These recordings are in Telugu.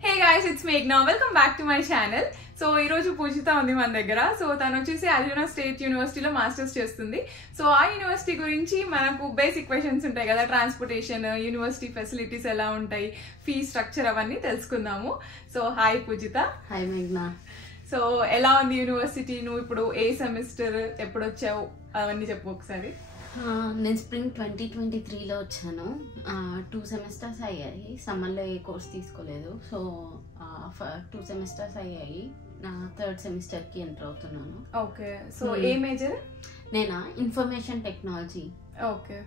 Hey guys, it's Meghna. Welcome back to my channel. So ee roju Pujita undi మన దగ్గర. సో తను వచ్చేసి అరిజోనా స్టేట్ యూనివర్సిటీలో మాస్టర్స్ చేస్తుంది. సో ఆ యూనివర్సిటీ గురించి మనకు బేసిక్ క్వశ్చన్స్ ఉంటాయి కదా, ట్రాన్స్పోర్టేషన్, యూనివర్సిటీ ఫెసిలిటీస్ ఎలా ఉంటాయి, ఫీ స్ట్రక్చర్ అవన్నీ తెలుసుకుందాము. సో హాయ్ పూజిత. హాయ్ మేఘ్నా. సో ఎలా ఉంది యూనివర్సిటీ? నువ్వు ఇప్పుడు ఏ సెమిస్టర్, ఎప్పుడు వచ్చావు, అవన్నీ చెప్పు ఒకసారి. నేను స్ప్రింగ్ 2023లో వచ్చాను. 2 సెమిస్టర్స్ అయ్యాయి. సమ్మర్లో ఏ కోర్స్ తీసుకోలేదు. సో 2 సెమిస్టర్స్ అయ్యాయి. నా 3rd సెమిస్టర్కి ఎంటర్ అవుతున్నాను. ఓకే. So a major? నేనా ఇన్ఫర్మేషన్ టెక్నాలజీ. ఓకే.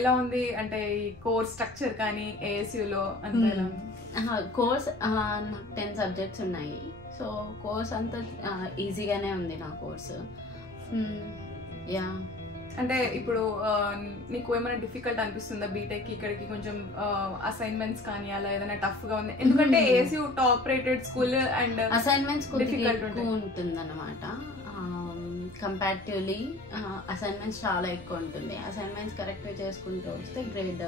ఎలా ఉంది అంటే ఈ కోర్స్ స్ట్రక్చర్ కానీ ఏఎస్యూలో అంతా? కోర్స్ నాకు 10 సబ్జెక్ట్స్ ఉన్నాయి. సో కోర్స్ అంతా ఈజీగానే ఉంది నా కోర్సు. యా. అంటే ఇప్పుడు నీకు ఏమైనా డిఫికల్ట్ అనిపిస్తుందా బీటెక్ ఇక్కడికి? కొంచెం అసైన్మెంట్స్ కానీ అలా ఏదైనా టఫ్ గా ఉంది? ఎందుకంటే ASU top rated school and assignments difficult ఉంటుంది అన్నమాట. కంపారిటివ్లీ అసైన్మెంట్స్ చాలా ఎక్కువ ఉంటుంది. అసైన్మెంట్స్ కరెక్ట్ చేసుకుంటూ వస్తే గ్రేడ్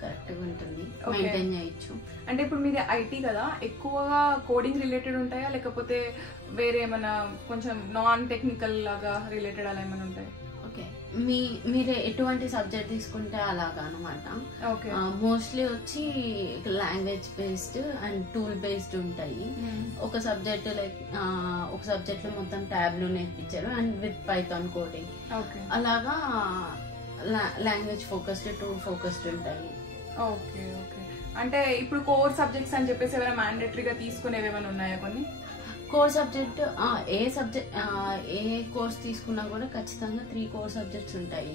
కరెక్ట్గా ఉంటుంది, మెయింటైన్ చేయొచ్చు. అంటే ఇప్పుడు మీది ఐటీ కదా, ఎక్కువగా కోడింగ్ రిలేటెడ్ ఉంటాయా లేకపోతే వేరే ఏమైనా కొంచెం నాన్ టెక్నికల్ లాగా రిలేటెడ్ అలా ఏమైనా ఉంటాయి? మీరు ఎటువంటి సబ్జెక్ట్ తీసుకుంటే అలాగా అనమాట. మోస్ట్లీ వచ్చి language based and tool based ఉంటాయి. ఒక సబ్జెక్ట్ లైక్ ఒక సబ్జెక్ట్ లో మొత్తం ట్యాబ్లు నేర్పించారు అండ్ విత్ పైథాన్ కోడింగ్. అలాగా లాంగ్వేజ్ ఫోకస్డ్, టూల్ ఫోకస్డ్ ఉంటాయి. Okay okay. అంటే ఇప్పుడు కోర్ సబ్జెక్ట్స్ అని చెప్పేసి ఏమైనా మ్యాండేటరీగా తీసుకునేవి ఏమైనా ఉన్నాయా కొన్ని? కోర్ సబ్జెక్ట్ ఏ కోర్స్ తీసుకున్నా కూడా ఖచ్చితంగా 3 కోర్ సబ్జెక్ట్స్ ఉంటాయి.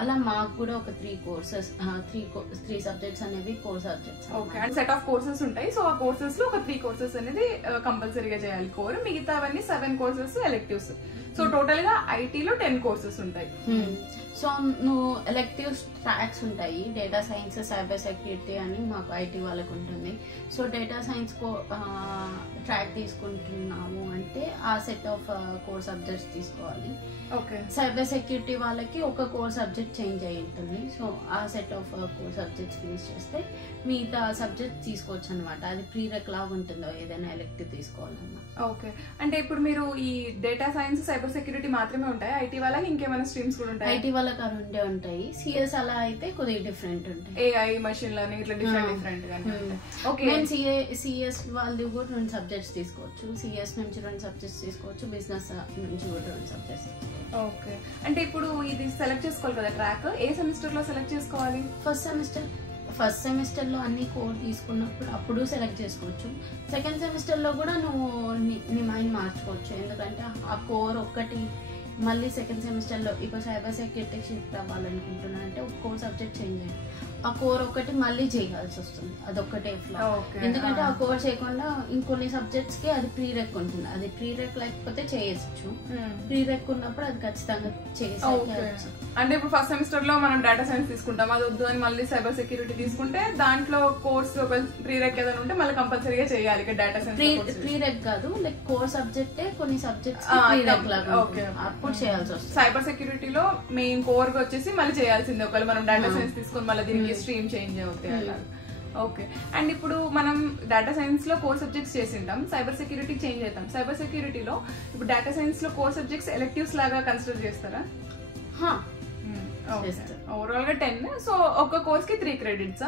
అలా మాకు కూడా ఒక 3 సబ్జెక్ట్స్ అనేవి core subjects. Okay. And set of courses ఉంటాయి. సో ఆ కోర్సెస్ లో ఒక 3 కోర్సెస్ అనేది కంపల్సరీగా చేయాలి కోర్. మిగతా అవన్నీ 7 కోర్సెస్ ఎలెక్టివ్స్. సో టోటల్ గా ఐటీలో 10 కోర్సెస్ ఉంటాయి. సో నువ్వు ఎలెక్టివ్స్ ట్రాక్స్ ఉంటాయి. డేటా సైన్స్, సైబర్ సెక్యూరిటీ అని మాకు ఐటీ వాళ్ళకు ఉంటుంది. సో డేటా సైన్స్ ట్రాక్ తీసుకుంటున్నాము అంటే ఆ సెట్ ఆఫ్ కోర్ సబ్జెక్ట్స్ తీసుకోవాలి. ఓకే. సైబర్ సెక్యూరిటీ వాళ్ళకి ఒక కోర్ సబ్జెక్ట్ చేంజ్ అయి ఉంటుంది. సో ఆ set of core subjects finish చేస్తే మిగతా సబ్జెక్ట్ తీసుకోవచ్చు అనమాట. అది ప్రీరెక్ లాగా ఉంటుందో ఏదైనా ఎలెక్టివ్ తీసుకోవాలన్నా. ఓకే. అంటే ఇప్పుడు మీరు ఈ డేటా సైన్స్, సైబర్ సెక్యూరిటీ మాత్రమే ఉంటాయి ఐటీ వాళ్ళకి? ఇంకేమైనా స్ట్రీమ్స్ కూడా ఉంటాయి? ఐటీ వాళ్ళకి రెండే ఉంటాయి. సిఎస్ అలా అయితే కొద్దిగా డిఫరెంట్ ఉంటాయి. ఏఐ, మెషిన్ లెర్నింగ్ ఇట్లా డిఫరెంట్ గా. ఓకే. నేను సిఎస్ వాళ్ళు కూడా 2 సబ్జెక్ట్స్ తీసుకోవచ్చు. సిఎస్ నుంచి 2 సబ్జెక్ట్స్ తీసుకోవచ్చు. బిజినెస్ నుంచి కూడా 2 సబ్జెక్ట్స్. ఓకే. అంటే ఇప్పుడు ఇది సెలెక్ట్ చేసుకోవాలి కదా ట్రాక్, ఏ సెమిస్టర్ లో సెలెక్ట్ చేసుకోవాలి? ఫస్ట్ సెమిస్టర్ లో అన్ని కోర్ తీసుకున్నప్పుడు అప్పుడు సెలెక్ట్ చేసుకోవచ్చు. సెకండ్ సెమిస్టర్ లో కూడా నువ్వు నీ మైండ్ మార్చుకోవచ్చు. ఎందుకంటే ఆ కోర్ ఒక్కటి మళ్ళీ సెకండ్ సెమిస్టర్ లో ఇప్పుడు సైబర్ సెక్యూరిటీ షిఫ్ట్ అవ్వాలనుకుంటున్నా అంటే ఒక కోర్ సబ్జెక్ట్ చేంజ్ అయ్యింది, ఆ కోర్ ఒకటి మళ్ళీ చేయాల్సి వస్తుంది. అదొక్కటే ఫ్లా. ఎందుకంటే ఆ కోర్ చేయకుండా ఇంకొన్ని సబ్జెక్ట్స్ కి అది ప్రీరెక్ ఉంటుంది. అది ప్రీరెక్ లేకపోతే చేయొచ్చు. ప్రీరెక్ ఉన్నప్పుడు అది ఖచ్చితంగా చేయొచ్చు. అంటే ఇప్పుడు ఫస్ట్ సెమిస్టర్ లో మనం డేటా సైన్స్ తీసుకుంటాం, అది వద్దు అని మళ్ళీ సైబర్ సెక్యూరిటీ తీసుకుంటే దాంట్లో కోర్స్ ప్రీరెక్ ఏదైనా ఉంటే మళ్ళీ కంపల్సరీగా చేయాలి డేటా సైన్స్. ప్రీరెక్ కాదు, లైక్ కోర్ సబ్జెక్టే కొన్ని సబ్జెక్ట్స్ ప్రీరెక్ లాగా అప్పుడు చేయాల్సి వస్తుంది. సైబర్ సెక్యూరిటీలో మెయిన్ కోర్ వచ్చేసి మళ్ళీ చేయాల్సిందే ఒకవేళ మనం డేటా సైన్స్ తీసుకుని మళ్ళీ దీనికి స్ట్రీమ్ చేంజ్ అవుతాయి అలా. ఓకే. అండ్ ఇప్పుడు మనం డేటా సైన్స్ లో కోర్ సబ్జెక్ట్స్ చేసింటాం, సైబర్ సెక్యూరిటీ చేంజ్ అవుతాం. సైబర్ సెక్యూరిటీలో ఇప్పుడు డేటా సైన్స్ లో కోర్ సబ్జెక్ట్స్ ఎలెక్టివ్స్ లాగా కన్సిడర్ చేస్తారా? ఓవరాల్ గా 10. సో ఒక కోర్స్ కి 3 క్రెడిట్స్.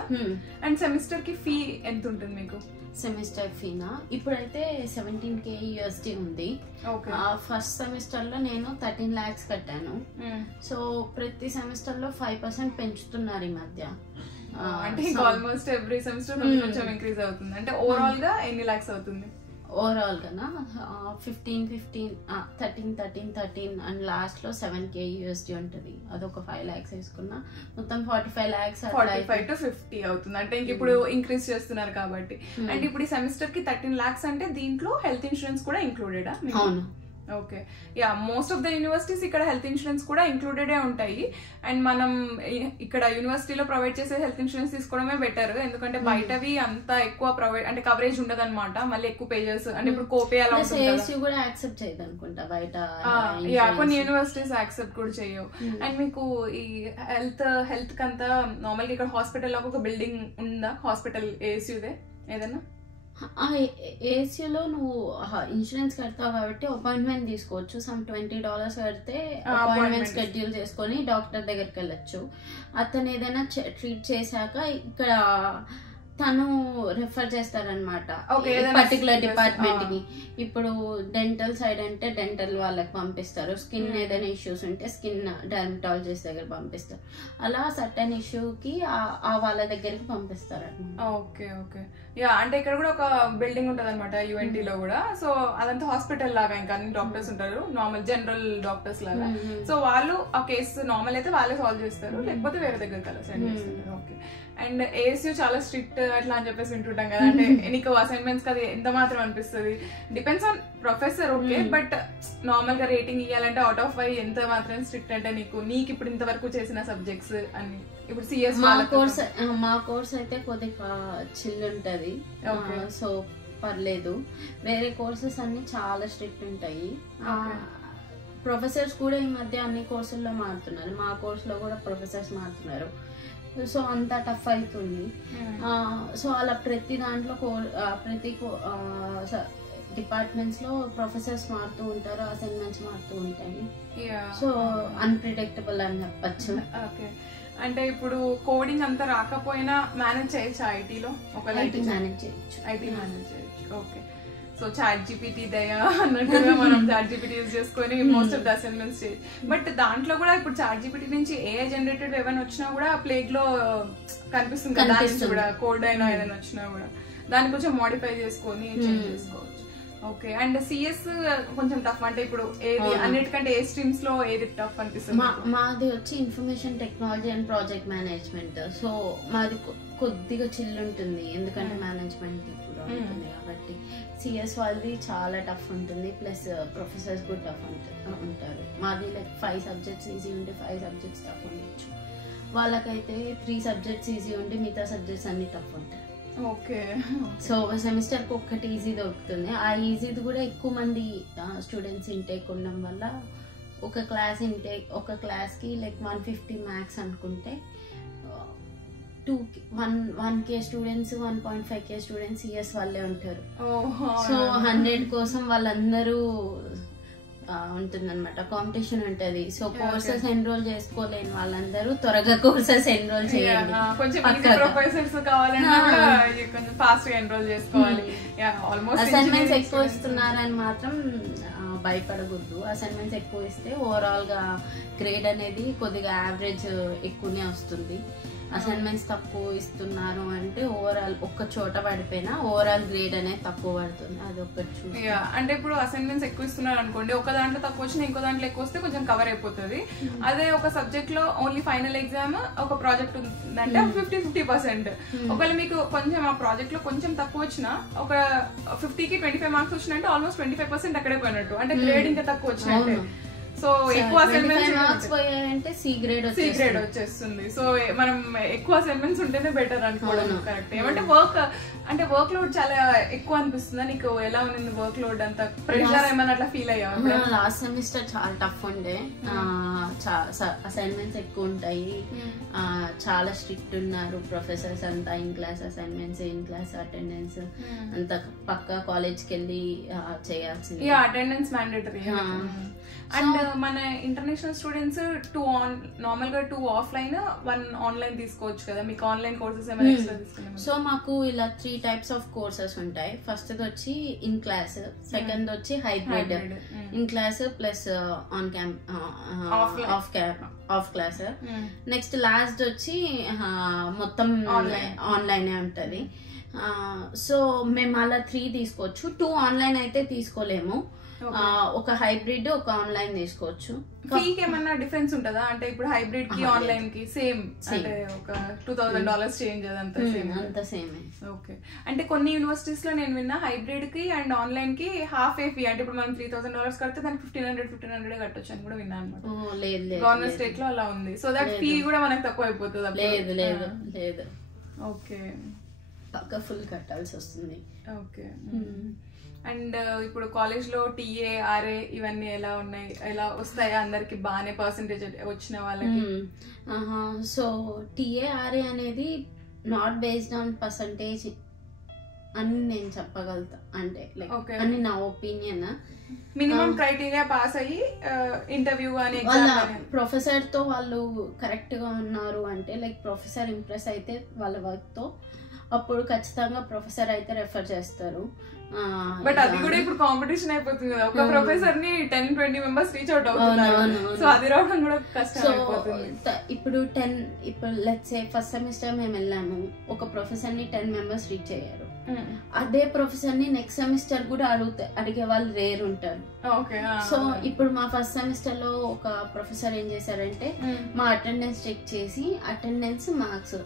అండ్ సెమిస్టర్ కి ఫీ ఎంత ఉంటుంది మీకు? సెమిస్టర్ ఫీనా ఇప్పుడైతే 17K USD ఉంది. ఫస్ట్ సెమిస్టర్ లో నేను 13 lakhs కట్టాను. సో ప్రతి సెమిస్టర్ లో 5% పెంచుతున్నారు ఈ మధ్య. అంటే ఆల్మోస్ట్ ఎవ్రీ సెమిస్టర్ కొంచెం ఇంక్రీజ్ అవుతుంది. అంటే ఓవరాల్ గా ఎన్ని lakhs అవుతుంది? ఓవరాల్ గా 13 అండ్ లాస్ట్ లో 7K USD ఉంటుంది. అదొక 5 lakhs వేసుకున్నా మొత్తం 45 lakhs, 45 to 50 అవుతుంది. అంటే ఇంక ఇప్పుడు ఇంక్రీజ్ చేస్తున్నారు కాబట్టి. అండ్ ఇప్పుడు ఈ సెమిస్టర్ కి 13 lakhs అంటే దీంట్లో హెల్త్ ఇన్సూరెన్స్ కూడా ఇంక్లూడెడా? అవును. Okay. Yeah, most of the universities ఇక్కడ హెల్త్ ఇన్సూరెన్స్ కూడా ఇంక్లూడెడే ఉంటాయి. అండ్ మనం ఇక్కడ యూనివర్సిటీలో ప్రొవైడ్ చేసే హెల్త్ ఇన్సూరెన్స్ తీసుకోవడమే బెటర్. ఎందుకంటే బయటవి అంత ఎక్కువ ప్రొవైడ్ అంటే కవరేజ్ ఉండదు అనమాట. మళ్ళీ ఎక్కువ పేజెస్ అంటే ఇప్పుడు కోపే అలా కూడా యాక్సెప్ట్ చేయదు అనుకుంటా బయట. కొన్ని యూనివర్సిటీస్ యాక్సెప్ట్ కూడా చేయవు. అండ్ మీకు ఈ హెల్త్ కంతా నార్మల్గా ఇక్కడ హాస్పిటల్ లాగా ఒక బిల్డింగ్ ఉందా? హాస్పిటల్ ఏసీదే ఏదన్నా ఏసీలో నువ్వు ఇన్సూరెన్స్ కడతావు కాబట్టి అపాయింట్మెంట్ తీసుకోవచ్చు. సమ్ $20 కడితే అపాయింట్మెంట్ షెడ్యూల్ చేసుకొని డాక్టర్ దగ్గరికి వెళ్ళొచ్చు. అతను ఏదైనా ట్రీట్ చేశాక ఇక్కడ తను రిఫర్ చేస్తారనమాట పర్టికులర్ డిపార్ట్మెంట్ కి. ఇప్పుడు డెంటల్ సైడ్ అంటే డెంటల్ వాళ్ళకి పంపిస్తారు, స్కిన్ ఏదైనా ఇష్యూస్ ఉంటే స్కిన్ డెర్మటాలజిస్ట్ దగ్గర పంపిస్తారు. అలా సర్టన్ ఇష్యూకి వాళ్ళ దగ్గరికి పంపిస్తారు అనమాట. Okay okay yeah. అంటే ఇక్కడ కూడా ఒక బిల్డింగ్ ఉంటది అనమాట UNT లో కూడా. సో అదంతా హాస్పిటల్ లాగా, ఇంకా అన్ని డాక్టర్స్ ఉంటారు, నార్మల్ జనరల్ డాక్టర్స్ లాగా. సో వాళ్ళు ఆ కేసు నార్మల్ అయితే వాళ్ళే సాల్వ్ చేస్తారు, లేకపోతే వేరే దగ్గరికి అలా సెండ్ చేస్తారు. ఓకే. అండ్ ASU చాలా స్ట్రిక్ట్ అట్లా అని చెప్పేసి వింటుంటాం కదా, అంటే నీకు అసైన్మెంట్స్ అది ఎంత మాత్రం అనిపిస్తుంది? Depends on professor. Okay, but normal గా రేటింగ్ ఇవ్వాలంటే అవుట్ ఆఫ్ 5 ఎంత మాత్రం స్ట్రిక్ట్ అంటే నీకు ఇప్పుడు ఇంతవరకు చేసిన సబ్జెక్ట్స్ అని? ఇప్పుడు CS మా కోర్స్ అయితే కొద్దిగా చిల్ ఉంటది, సో పర్లేదు. వేరే కోర్సెస్ అన్ని చాలా స్ట్రిక్ట్ ఉంటాయి. ప్రొఫెసర్స్ కూడా ఈ మధ్య అన్ని కోర్సుల్లో మారుతున్నారు. మా కోర్సులో కూడా ప్రొఫెసర్స్ మారుతున్నారు, సో అంత టఫ్ అవుతుంది. సో అలా ప్రతి దాంట్లో ప్రతి డిపార్ట్మెంట్స్ లో ప్రొఫెసర్స్ మారుతూ ఉంటారు, అసైన్మెంట్స్ మారుతూ ఉంటాయి. సో అన్ప్రిడిక్టబుల్ అని చెప్పచ్చు. అంటే ఇప్పుడు కోడింగ్ అంతా రాకపోయినా మేనేజ్ చేయొచ్చు ఐటీలో? ఐటీ మేనేజ్ చేయొచ్చు. ఓకే. సో ChatGPT దయా అన్నట్టుగా మనం ChatGPT యూజ్ చేసుకొని మోస్ట్ ఆఫ్ ద అసైన్మెంట్స్ చేయొచ్చు. బట్ దాంట్లో కూడా ఇప్పుడు ChatGPT నుంచి AI జనరేటెడ్ ఏమైనా వచ్చినా కూడా ప్లేగ్ లో కనిపిస్తుంది కదా, దాని నుంచి కూడా కోడ్ అయినా ఏదైనా వచ్చినా కూడా దాన్ని కొంచెం మోడిఫై చేసుకొని చేంజ్ చేసుకోవచ్చు. ఓకే. అండ్ CS కొంచెం టఫ్ అంటే ఇప్పుడు ఏది అన్నిటికంటే ఏ స్ట్రీమ్స్ లో ఏది టఫ్ అనిపిస్తుంది? మాది వచ్చి information technology and project management. So మాది కొద్దిగా చిల్ ఉంటుంది, ఎందుకంటే మేనేజ్మెంట్ కూడా ఉంటుంది కాబట్టి. CS వాళ్ళది చాలా టఫ్ ఉంటుంది, ప్లస్ ప్రొఫెసర్స్ కూడా టఫ్ ఉంటారు. మాది లైక్ 5 సబ్జెక్ట్స్ ఈజీ ఉంటే 5 సబ్జెక్ట్స్ టఫ్ ఉండొచ్చు. వాళ్ళకైతే 3 సబ్జెక్ట్స్ ఈజీ ఉంటే మిగతా సబ్జెక్ట్స్ అన్ని టఫ్ ఉంటాయి. ఓకే. సో సెమిస్టర్ కి ఒక్కటి ఈజీ దొరుకుతుంది. ఆ ఈజీది కూడా ఎక్కువ మంది స్టూడెంట్స్ ఇంటేక్ ఉండడం వల్ల ఒక క్లాస్ కి లైక్ 150 మ్యాథ్స్ అనుకుంటే 1K students 1.5K students CS వాళ్ళే ఉంటారు. సో 100 కోసం వాళ్ళందరూ ఉంటుందన్నమాట, కాంపిటీషన్ ఉంటది. సో కోర్సెస్ ఎన్రోల్ చేసుకోలేని వాళ్ళందరూ త్వరగా కోర్సెస్ ఎన్రోల్ చేయాలి. అసైన్మెంట్స్ ఎక్కువ ఇస్తున్నారని మాత్రం భయపడకూడదు. అసైన్మెంట్స్ ఎక్కువ ఇస్తే ఓవరాల్ గా గ్రేడ్ అనేది కొద్దిగా యావరేజ్ ఎక్కువనే వస్తుంది. అసైన్మెంట్స్ తక్కువ ఇస్తున్నారు అంటే ఓవరాల్ ఒక్క చోట పడిపోయినా ఓవరాల్ గ్రేడ్ అనేది తక్కువ పడుతుంది. అది ఒకటి. అంటే ఇప్పుడు అసైన్మెంట్స్ ఎక్కువ ఇస్తున్నారు అనుకోండి, ఒక దాంట్లో తక్కువ వచ్చినా ఇంకో దాంట్లో ఎక్కువ వస్తే కొంచెం కవర్ అయిపోతుంది. అదే ఒక సబ్జెక్ట్ లో ఓన్లీ ఫైనల్ ఎగ్జామ్ ఒక ప్రాజెక్ట్ ఉందంటే 50-50%. ఒకవేళ మీకు కొంచెం ఆ ప్రాజెక్ట్ లో కొంచెం తక్కువ వచ్చినా ఒక 50కి 25 మార్క్స్ వచ్చినట్టు ఆల్మోస్ట్ 25% అక్కడే పోయినట్టు, అంటే గ్రేడ్ ఇంకా తక్కువ వచ్చినట్టే. సో ఎక్కువ అసైన్మెంట్స్ పోయాయంటే C గ్రేడ్ వచ్చేస్తుంది. సో మనం ఎక్కువ అసైన్మెంట్స్ ఉంటేనే బెటర్ అనుకోవడం కరెక్ట్. ఏమంటే వర్క్ లోడ్ చాలా ఎక్కువ అనిపిస్తుందా నీకు? ఎలా ఉంది వర్క్ లోడ్? అంత ప్రెషర్ ఏమైనా అట్లా ఫీల్ అయ్యా? లాస్ట్ సెమిస్టర్ చాలా టఫ్ ఉండే, అసైన్మెంట్స్ ఎక్కువ ఉంటాయి, చాలా స్ట్రిక్ట్ ఉన్నారు ప్రొఫెసర్స్ అంతా. In class assignments, in class attendance అంతా పక్కా కాలేజ్ కి వెళ్ళి చేయాల్సింది. Attendance mandatory. అండ్ మన ఇంటర్నేషనల్ స్టూడెంట్స్ నార్మల్ గా 2 ఆఫ్లైన్ 1 ఆన్లైన్ తీసుకోవచ్చు కదా. మీకు ఆన్లైన్ కోర్సెస్ ఏమైనా ఎక్స్ట్రా తీసుకున్నారా? సో మాకు ఇలా 3 టైప్స్ ఆఫ్ కోర్సెస్ ఉంటాయి. ఫస్ట్ వచ్చి ఇన్ క్లాస్, సెకండ్ వచ్చి hybrid. In class plus on camp of class. Next last వచ్చి మొత్తం ఆన్లైన్ ఉంటది. సో మేము అలా 3 తీసుకోవచ్చు. 2 ఆన్లైన్ అయితే తీసుకోలేము, ఒక హైబ్రిడ్ ఒక ఆన్లైన్ తీసుకోవచ్చు. ఫీకి ఏమన్నా డిఫరెన్స్ ఉంటుందా? అంటే ఇప్పుడు హైబ్రిడ్ కి ఆన్లైన్ కి సేమ్, అంటే ఒక $2000 చేంజ్ అదంతా సేమ్? అంత సేమ్. ఓకే. అంటే కొన్ని యూనివర్సిటీస్ లో నేను విన్నా హైబ్రిడ్ కి అండ్ ఆన్లైన్ కి హాఫ్ ఏ ఫీ, అంటే ఇప్పుడు మనం $3000 కడితే దానికి 1500 కట్టొచ్చు అని కూడా విన్నా అనమాట. గవర్నమెంట్ స్టేట్ లో అలా ఉంది. సో దట్ ఫీ కూడా మనకు తక్కువ అయిపోతుంది. లేదు. ఓకే. పక్క ఫుల్ కట్టాల్సి వస్తుంది. ఓకే. అండ్ ఇప్పుడు కాలేజ్ లో TA, RA ఇవన్నీ ఎలా ఉన్నాయి? ఎలా వస్తాయా అందరికి బాగానే పర్సెంటేజ్ వచ్చిన వాళ్ళకి? సో TA, RA అనేది నాట్ బేస్డ్ ఆన్ పర్సంటేజ్, అని నేను చెప్పగలుగుతా, అంటే లైక్ అని నా ఒపీనియన్. మినిమం క్రైటీరియా పాస్ అయ్యి ఇంటర్వ్యూ అని వాళ్ళ ప్రొఫెసర్ తో వాళ్ళు కరెక్ట్ గా ఉన్నారు అంటే, లైక్ ప్రొఫెసర్ ఇంప్రెస్ అయితే వాళ్ళ వర్క్ తో, అప్పుడు ఖచ్చితంగా ప్రొఫెసర్ అయితే రెఫర్ చేస్తారు. బట్ అది కూడా ఇప్పుడు కాంపిటీషన్ అయిపోతుంది కదా, ఒక ప్రొఫెసర్ ని 10-20 మెంబర్స్ రీచ్ అవుట్ అవుతున్నారు, సో అది రావడం కూడా కష్టం అయిపోతుంది. ఇప్పుడు లెట్స్ సే ఫస్ట్ సెమిస్టర్ మేము వెళ్ళాము, ఒక ప్రొఫెసర్ ని 10 మెంబర్స్ రీచ్ అయ్యారు. అదే ప్రొఫెసర్ ని నెక్స్ట్ సెమిస్టర్ కూడా అడిగే వాళ్ళు రేర్ ఉంటారు. సో ఇప్పుడు మా ఫస్ట్ సెమిస్టర్ లో ఒక ప్రొఫెసర్ ఏం చేశారంటే, మా అటెండెన్స్ చెక్ చేసి అటెండెన్స్ మార్క్స్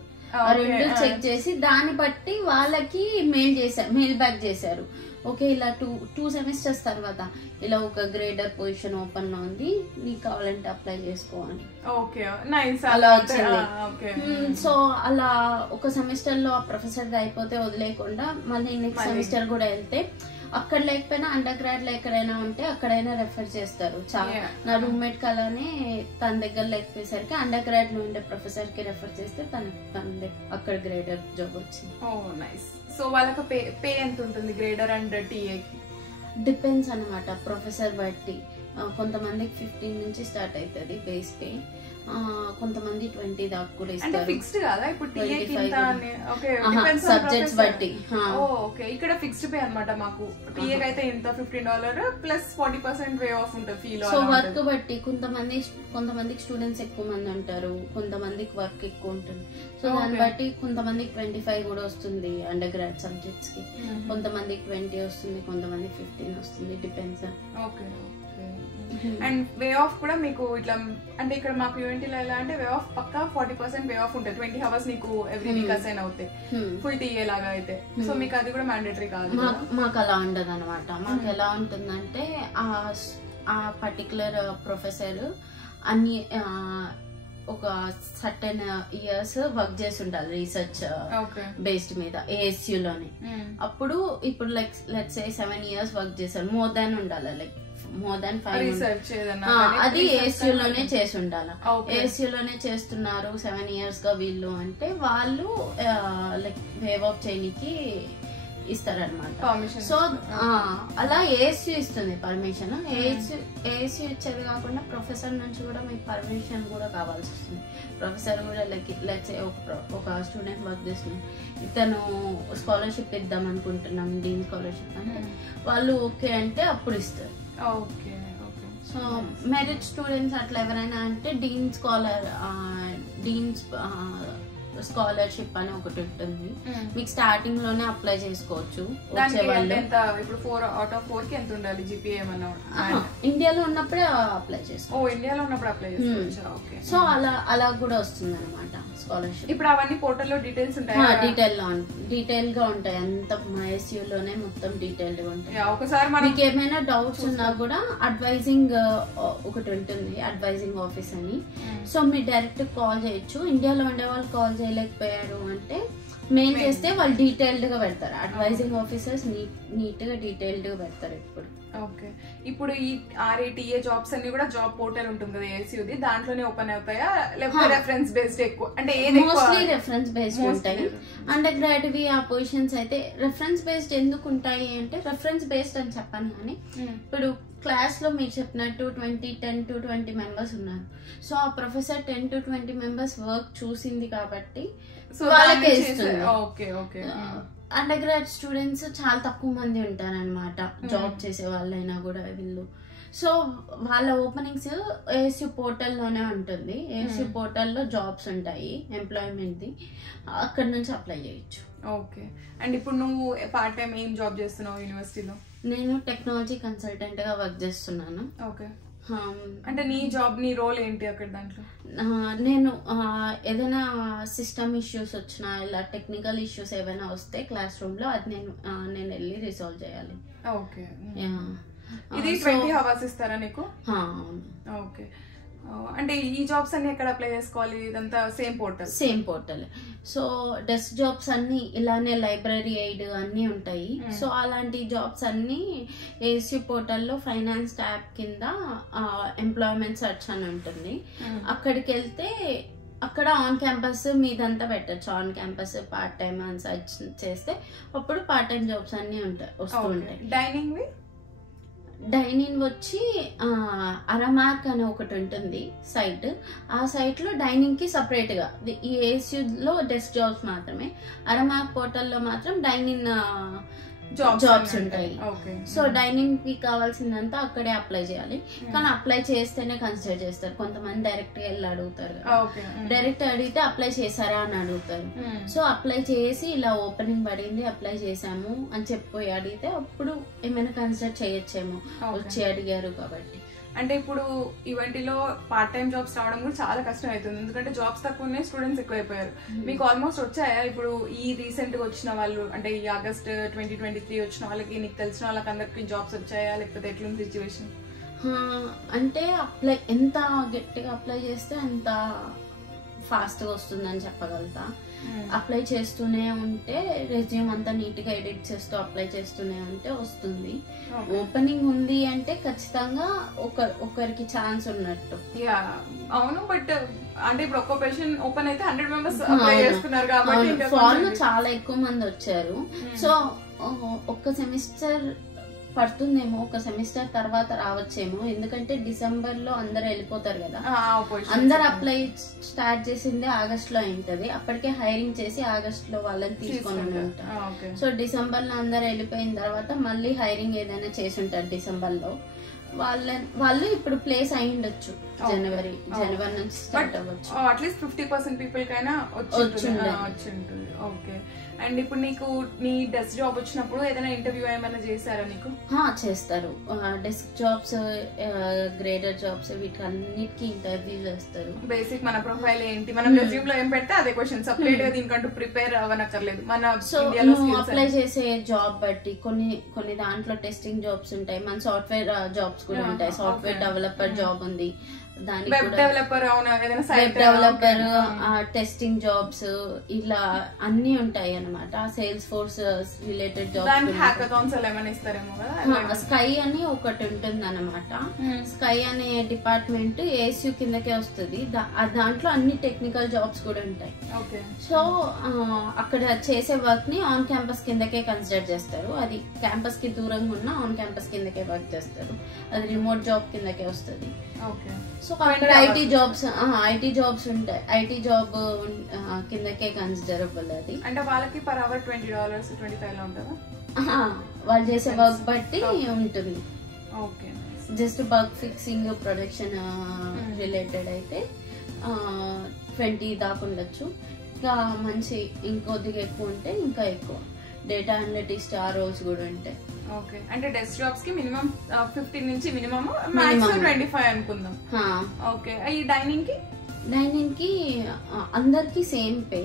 రెండు చెక్ చేసి దాన్ని బట్టి వాళ్ళకి మెయిల్ బ్యాక్ చేశారు. ఓకే, ఇలా టూ సెమిస్టర్స్ తర్వాత ఇలా ఒక గ్రేడర్ పొజిషన్ ఓపెన్ లో ఉంది, నీకు కావాలంటే అప్లై చేసుకోవాలి. అలా వచ్చింది. సో అలా ఒక సెమిస్టర్ లో ఆ ప్రొఫెసర్ అయిపోతే వదిలేకుండా మళ్ళీ నెక్స్ట్ సెమిస్టర్ కూడా వెళ్తే, అక్కడ లేకపోయినా అండర్ గ్రాడ్ లో ఎక్కడైనా ఉంటే అక్కడైనా రెఫర్ చేస్తారు. నా రూమ్మేట్ కి అలానే తన దగ్గర లేకపోయేసరికి అండర్ గ్రాడ్ లో ఉండే ప్రొఫెసర్ కి రెఫర్ చేస్తే అక్కడ గ్రేడర్ జాబ్ వచ్చింది. సో వాళ్ళకి పే ఎంత ఉంటుంది గ్రేడర్ అండ్ టీఏ కి? డిపెండ్స్ అనమాట, ప్రొఫెసర్ బట్టి. కొంతమందికి 15 నుంచి స్టార్ట్ అవుతుంది బేస్ పే, కొంతమంది 20 దాకా కూడా ఇస్తారు. ఫిక్స్డ్ కాదా ఇప్పుడు టీఏ కి ఇంత? ఓకే, సబ్జెక్ట్స్ బట్టి. ఓకే, ఇక్కడ ఫిక్స్డ్ పే అన్నమాట. మాకు టీఏ కి అయితే ఇంత $15 ప్లస్ 40% వే ఆఫ్ ఉంటుంది ఫీలో. సో వర్క్ బట్టి కొంతమందికి స్టూడెంట్స్ ఎక్కువ మంది ఉంటారు, కొంతమందికి వర్క్ ఎక్కువ ఉంటుంది. సో దాన్ని బట్టి కొంతమందికి 25 కూడా వస్తుంది అండర్ గ్రాడ్ సబ్జెక్ట్స్ కి, కొంతమందికి 20 వస్తుంది, కొంతమందికి 15 వస్తుంది, depends. Okay. And way of కూడా మీకు ఇట్లా, అంటే ఇక్కడ మాకు యూఎన్టీలో ఎలా అంటే way of Pakka 40% way of ఉంటుంది. 20 hours నీకు ఎవ్రీ వీక్ అసైన్ అవుతాయి ఫుల్ టీఏ లాగా అయితే. సో మీకు అది కూడా మ్యాండేటరీ కాదు? మాకు అలా ఉండదు అనమాట. మాకు ఎలా ఉంటుందంటే, ఆ పర్టికులర్ ప్రొఫెసర్ అన్ని ఒక సర్టెన్ ఇయర్స్ వర్క్ చేసి ఉండాలి రీసెర్చ్ బేస్డ్ మీద ASU లోనే. అప్పుడు ఇప్పుడు like let's say 7 years work చేశారు, మోర్ దాన్ ఉండాలి, లైక్ మోర్ దాన్ 5 అది ASU లోనే చేసి ఉండాలి. ASU లోనే చేస్తున్నారు 7 years గా వీళ్ళు అంటే, వాళ్ళు లైక్ వేవ్ ఆఫ్ చేయడానికి ఇస్తారనమాట. సో అలా ASU ఇస్తుంది పర్మిషన్. ASU ఇచ్చేది కాకుండా ప్రొఫెసర్ నుంచి కూడా మీకు పర్మిషన్ కూడా కావాల్సి వస్తుంది. ప్రొఫెసర్ కూడా లైక్ ఒక స్టూడెంట్ వర్క్ చేస్తుంది, ఇతను స్కాలర్షిప్ ఇద్దాం అనుకుంటున్నాం, డీన్ స్కాలర్షిప్ అంటే వాళ్ళు ఓకే అంటే అప్పుడు ఇస్తారు. సో మెరిట్ స్టూడెంట్స్ అట్లా ఎవరైనా అంటే డీన్ స్కాలర్షిప్ అని ఒకటి ఉంటుంది, మీకు స్టార్టింగ్ లోనే అప్లై చేసుకోవచ్చు. ఇప్పుడు 4 out of 4 కి ఎంత ఉండాలి జీపీఏ? ఇండియాలో ఉన్నప్పుడే అప్లై చేసుకోవచ్చు. ఇండియాలో ఉన్నప్పుడు అప్లై చేసుకోవచ్చు. సో అలా కూడా వస్తుంది అనమాట స్కాలర్షిప్. ఇప్పుడు అవన్నీ పోర్టల్ లో డీటెయిల్స్ ఉంటాయి, డీటెయిల్ గా ఉంటాయి, అంత ASU లోనే మొత్తం డీటెయిల్డ్ గా ఉంటాయి. ఒకసారి మీకు ఏమైనా డౌట్స్ ఉన్నా కూడా అడ్వైజింగ్ ఒకటి ఉంటుంది, అడ్వైజింగ్ ఆఫీస్ అని. సో మీరు డైరెక్ట్ కాల్ చేయొచ్చు. ఇండియాలో ఉండే వాళ్ళు కాల్ చేయలేకపోయారు అంటే మెయిల్ చేస్తే వాళ్ళు డీటెయిల్డ్ గా పెడతారు. అడ్వైజింగ్ ఆఫీసర్స్ నీట్ గా డీటెయిల్డ్ గా పెడతారు ఇప్పుడు. ఓకే, ఇప్పుడు ఈ RATA జాబ్స్ అన్ని కూడా జాబ్ పోర్టల్ ఉంటుంది కదా ASUది, దాంట్లోనే ఓపెన్ అవుతాయా లేకపోతే రెఫరెన్స్ బేస్డ్ ఎక్కువ? అంటే మోస్ట్లీ రెఫరెన్స్ బేస్డ్ ఉంటాయి. అండర్ గ్రాడ్వి ఆ పొజిషన్స్ అయితే రెఫరెన్స్ బేస్డ్ ఎందుకు ఉంటాయి అంటే, రెఫరెన్స్ బేస్డ్ అని చెప్పాను కానీ ఇప్పుడు క్లాస్ లో మీరు చెప్పినట్టు 10 to 20 మెంబర్స్ ఉన్నారు. సో ఆ ప్రొఫెసర్ 10 to 20 మెంబర్స్ వర్క్ చూసింది కాబట్టి వాళ్ళకే ఇస్తుంది. అండర్ గ్రాడ్ స్టూడెంట్స్ చాలా తక్కువ మంది ఉంటారనమాట, జాబ్ చేసే వాళ్ళైనా కూడా వీళ్ళు. సో వాళ్ళ ఓపెనింగ్స్ ASU పోర్టల్లోనే ఉంటుంది. ASU పోర్టల్లో జాబ్స్ ఉంటాయి ఎంప్లాయ్మెంట్ ది, అక్కడ నుంచి అప్లై చేయొచ్చు. ఓకే, అండ్ ఇప్పుడు నువ్వు పార్ట్ టైం ఏం జాబ్ చేస్తున్నావు యూనివర్సిటీలో? నేను టెక్నాలజీ కన్సల్టెంట్ గా వర్క్ చేస్తున్నాను. ఓకే, అంటే నీ జాబ్, నీ రోల్ ఏంటి అక్కడ? దాంట్లో నేను ఏదైనా సిస్టమ్ ఇష్యూస్ వచ్చినా, ఇలా టెక్నికల్ ఇష్యూస్ ఏమైనా వస్తే క్లాస్ రూమ్ లో అది నేను వెళ్ళి రిసాల్వ్ చేయాలి. ఓకే, ఇది 20 hours ఇస్తారా నీకు? ఓకే, అంటే ఈ జాబ్స్ అన్ని ఎక్కడ అప్లై చేసుకోవాలి? ఇదంతా same portal. So desk jobs అన్ని ఇలానే లైబ్రరీ ఎయిడ్ అన్ని ఉంటాయి. సో అలాంటి జాబ్స్ అన్ని ASU పోర్టల్లో ఫైనాన్స్ ట్యాబ్ కింద ఎంప్లాయ్మెంట్ సెర్చ్ అని ఉంటుంది. అక్కడికి వెళ్తే అక్కడ ఆన్ క్యాంపస్ మీదంతా పెట్టచ్చు. ఆన్ క్యాంపస్ పార్ట్ టైం అని సర్చ్ చేస్తే అప్పుడు పార్ట్ టైం జాబ్స్ అన్ని వస్తూ ఉంటాయి. డైనింగ్ వచ్చి అరమార్క్ అని ఒకటి ఉంటుంది సైట్. ఆ సైట్ లో డైనింగ్ కి సపరేట్ గా, ఈ ఏసీలో డెస్క్ జాబ్స్ మాత్రమే, అరమార్క్ పోర్టల్లో మాత్రం డైనింగ్ జాబ్స్ ఉంటాయి. సో డైనింగ్ కి కావాల్సిందంతా అక్కడే అప్లై చేయాలి. కానీ అప్లై చేస్తేనే కన్సిడర్ చేస్తారు. కొంతమంది డైరెక్ట్ గా వెళ్ళి అడుగుతారు, డైరెక్ట్ అడిగితే అప్లై చేశారా అని అడుగుతారు. సో అప్లై చేసి ఇలా ఓపెనింగ్ పడింది అప్లై చేసాము అని చెప్పి అడిగితే అప్పుడు ఏమైనా కన్సిడర్ చేయొచ్చేమో, వచ్చి అడిగారు కాబట్టి. అంటే ఇప్పుడు ఈవెంట్లో పార్ట్ టైం జాబ్స్ రావడం కూడా చాలా కష్టం అవుతుంది, ఎందుకంటే జాబ్స్ తక్కువ ఉన్నాయి, స్టూడెంట్స్ ఎక్కువైపోయారు. మీకు ఆల్మోస్ట్ వచ్చాయా ఇప్పుడు ఈ రీసెంట్ గా వచ్చిన వాళ్ళు, అంటే ఈ ఆగస్ట్ 2023 వచ్చిన వాళ్ళకి, నీకు తెలిసిన వాళ్ళకి అందరికి జాబ్స్ వచ్చాయా, లేకపోతే ఎట్లుంది సిచ్యువేషన్? అంటే అప్లై ఎంత గట్టిగా అప్లై చేస్తే అంత ఫాస్ట్ గా వస్తుందని చెప్పగలుగుతా. అప్లై చేస్తూనే ఉంటే, రెజ్యూమ్ అంతా నీట్ గా ఎడిట్ చేస్తూ అప్లై చేస్తూనే ఉంటే వస్తుంది. ఓపెనింగ్ ఉంది అంటే ఖచ్చితంగా ఒకరికి ఛాన్స్ ఉన్నట్టు. అవును, బట్ అంటే ఇప్పుడు ఒక్క పొజిషన్ ఓపెన్ అయితే 100 మెంబర్స్ అప్లై చేస్తున్నారు కాబట్టి ఫాల్ లో చాలా ఎక్కువ మంది వచ్చారు. సో ఒక్క సెమిస్టర్ పడుతుందేమో, ఒక సెమిస్టర్ తర్వాత రావచ్చేమో, ఎందుకంటే డిసెంబర్ లో అందరు వెళ్ళిపోతారు కదా. అందరు అప్లై స్టార్ట్ చేసింది ఆగస్ట్ లో ఉంటది, అప్పటికే హైరింగ్ చేసి ఆగస్ట్ లో వాళ్ళని తీసుకొని ఉంటారు. సో డిసెంబర్ లో అందరు వెళ్ళిపోయిన తర్వాత మళ్ళీ హైరింగ్ ఏదైనా చేసి ఉంటారు డిసెంబర్ లో. వాళ్ళు ఇప్పుడు ప్లేస్ అయి ఉండొచ్చు, జనవరి నుంచి స్టార్ట్ అవ్వచ్చు. అట్లీస్ట్ 50% పీపుల్ కైనా వచ్చి ఉంటుంది. ఓకే. అండ్ ఇప్పుడు నీకు నీ డెస్క్ జాబ్ వచ్చినప్పుడు ఏదైనా ఇంటర్వ్యూ ఏమైనా చేశారా నీకు? చేస్తారు. డెస్క్ జాబ్స్, గ్రేడర్ జాబ్స్, వీటన్నిటికి ఇంటర్వ్యూ చేస్తారు. బేసిక్ మన ప్రొఫైల్ ఏంటి, మనం రెజ్యూమ్ లో ఏం పెడితే అదే క్వశ్చన్, సపరేట్ గా దీనికంటూ ప్రిపేర్ అవ్వనక్కర్లేదు. మన అప్లై చేసే జాబ్ బట్టి కొన్ని దాంట్లో టెస్టింగ్ జాబ్స్ ఉంటాయి, మన సాఫ్ట్వేర్ జాబ్స్ కూడా ఉంటాయి. సాఫ్ట్వేర్ డెవలపర్ జాబ్ ఉంది, వెబ్ డెవలపర్, టెస్టింగ్ జాబ్స్, ఇలా అన్ని ఉంటాయి అన్నమాట. Sales force related jobs. Sky అని ఒకటి ఉంటుంది అన్నమాట. స్కై అనే డిపార్ట్మెంట్ ఏఎస్యు కిందకే వస్తుంది. దాంట్లో అన్ని టెక్నికల్ జాబ్స్ కూడా ఉంటాయి. సో అక్కడ చేసే వర్క్ ని ఆన్ క్యాంపస్ కిందకే కన్సిడర్ చేస్తారు. అది క్యాంపస్ కి దూరంగా ఉన్న ఆన్ క్యాంపస్ కిందకే వర్క్ చేస్తారు. అది రిమోట్ జాబ్ కిందకే వస్తుంది. సో అక్కడ ఐటీ జాబ్స్ ఉంటాయి. ఐటీ జాబ్ కిందకే కన్సిడరబుల్. అది అంటే వాళ్ళకి పర్ అవర్ $20, $25 లో ఉంటుందా? వాళ్ళు చేసే వర్క్ బట్టి ఉంటుంది. Okay. Just bug fixing, production related అయితే 20 దాకా ఉండొచ్చు. ఇంకా మంచి ఇంకొద్దిగా ఎక్కువ ఉంటే ఇంకా ఎక్కువ. డేటా అనలిటిస్ట్ ఆ రోల్స్ కూడా ఉంటాయి. ఓకే. అంటే డెస్క్ జాబ్స్ కి మినిమం 15 నుంచి మినిమం మాక్సిమం 25 అనుకుందాం. ఓకే. ఈ డైనింగ్ కి అందరికి same pay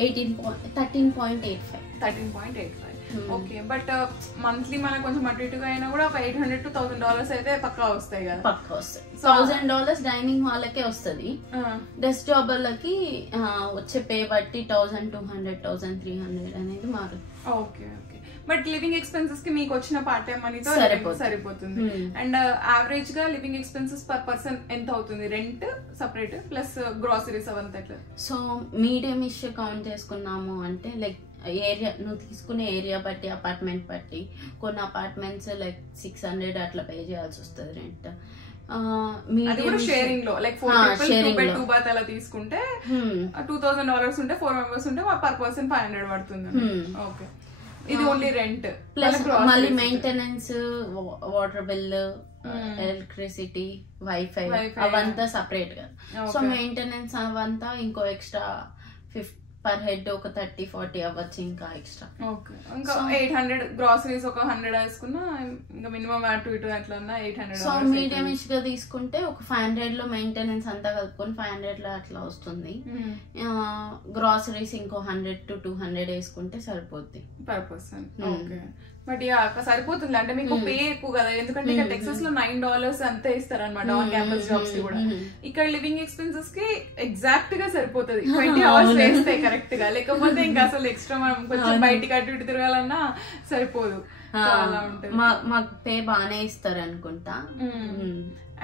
13.85. Okay. But monthly మనకు కొంచెం అటు ఇటుగా అయినా కూడా ఒక $800 to $1,000 అయితే పక్కా వస్తాయి కదా. పక్కా వస్తాయి. $1,000 డైనింగ్ వాళ్ళకే వస్తుంది. డెస్క్ జాబర్లకి వచ్చే పే బట్టి 1,200, 1,300 అనేది మారుతుంది. Okay. Okay. But living expenses కి మీకు వచ్చిన పార్ట్ టైం మనీతో సరిపోతుంది. అండ్ యావరేజ్ గా లివింగ్ ఎక్స్పెన్సెస్ పర్ పర్సన్ ఎంత అవుతుంది? రెంట్ సపరేట్ ప్లస్ గ్రోసరీస్ అవంతా ఎట్లా? సో మీడియం ఇష్ కౌంట్ చేసుకున్నాము అంటే, లైక్ ఏరియా, నువ్వు తీసుకునే ఏరియా బట్టి, అపార్ట్మెంట్ బట్టి, కొన్ని అపార్ట్మెంట్స్ లైక్ 600 అట్లా పే చేయాల్సి వస్తుంది రెంట్. షేరింగ్ లో లైక్ 4 people 2 bath అలా తీసుకుంటే $2,000 ఉంటే 4 members ఉంటే పర్ పర్సన్ 500 పడుతుంది. ఓకే. ఇది ఓన్లీ రెంట్ ప్లస్ మళ్ళీ maintenance, water bill, electricity, wifi అవంతా సపరేట్ గా. సో మెయింటెనెన్స్ అవంతా ఇంకో ఎక్స్ట్రా పర్ హెడ్ ఒక 30-40 అవ్వచ్చు ఇంకా ఎక్స్ట్రా. ఓకే. ఇంకా 800 గ్రాసరీస్ ఒక 100 వేసుకున్నా ఇంకా మినిమం అటు ఇటు అట్లా 800. సో మీడియం ఇష్ గా తీసుకుంటే ఒక 500 లో మెయింటెనెన్స్ అంతా కలుపుకొని 500 లో అట్లా వస్తుంది. గ్రాసరీస్ ఇంకో 100 to 200 వేసుకుంటే సరిపోద్ది పర్ పర్సన్. ఓకే. బట్ సరిపోతుంది అంటే మీకు పే ఎక్కువ కదా, ఎందుకంటే ఇక్కడ టెక్సస్ లో $9 అంతే ఇస్తారు అనమాట ఆన్ క్యాంపస్ జాబ్స్ కి కూడా. ఇక్కడ లివింగ్ ఎక్స్పెన్సెస్ కి ఎగ్జాక్ట్ గా సరిపోతుంది. 20 hours వేస్తే కరెక్ట్ కరెక్ట్ గా, లేకపోతే ఇంకా అసలు ఎక్స్ట్రా మనం కొంచెం బయటికి అటు ఇటు తిరగాలన్నా సరిపోదు. అలా ఉంటుంది. మాకు పే బాగానే ఇస్తారు అనుకుంటా.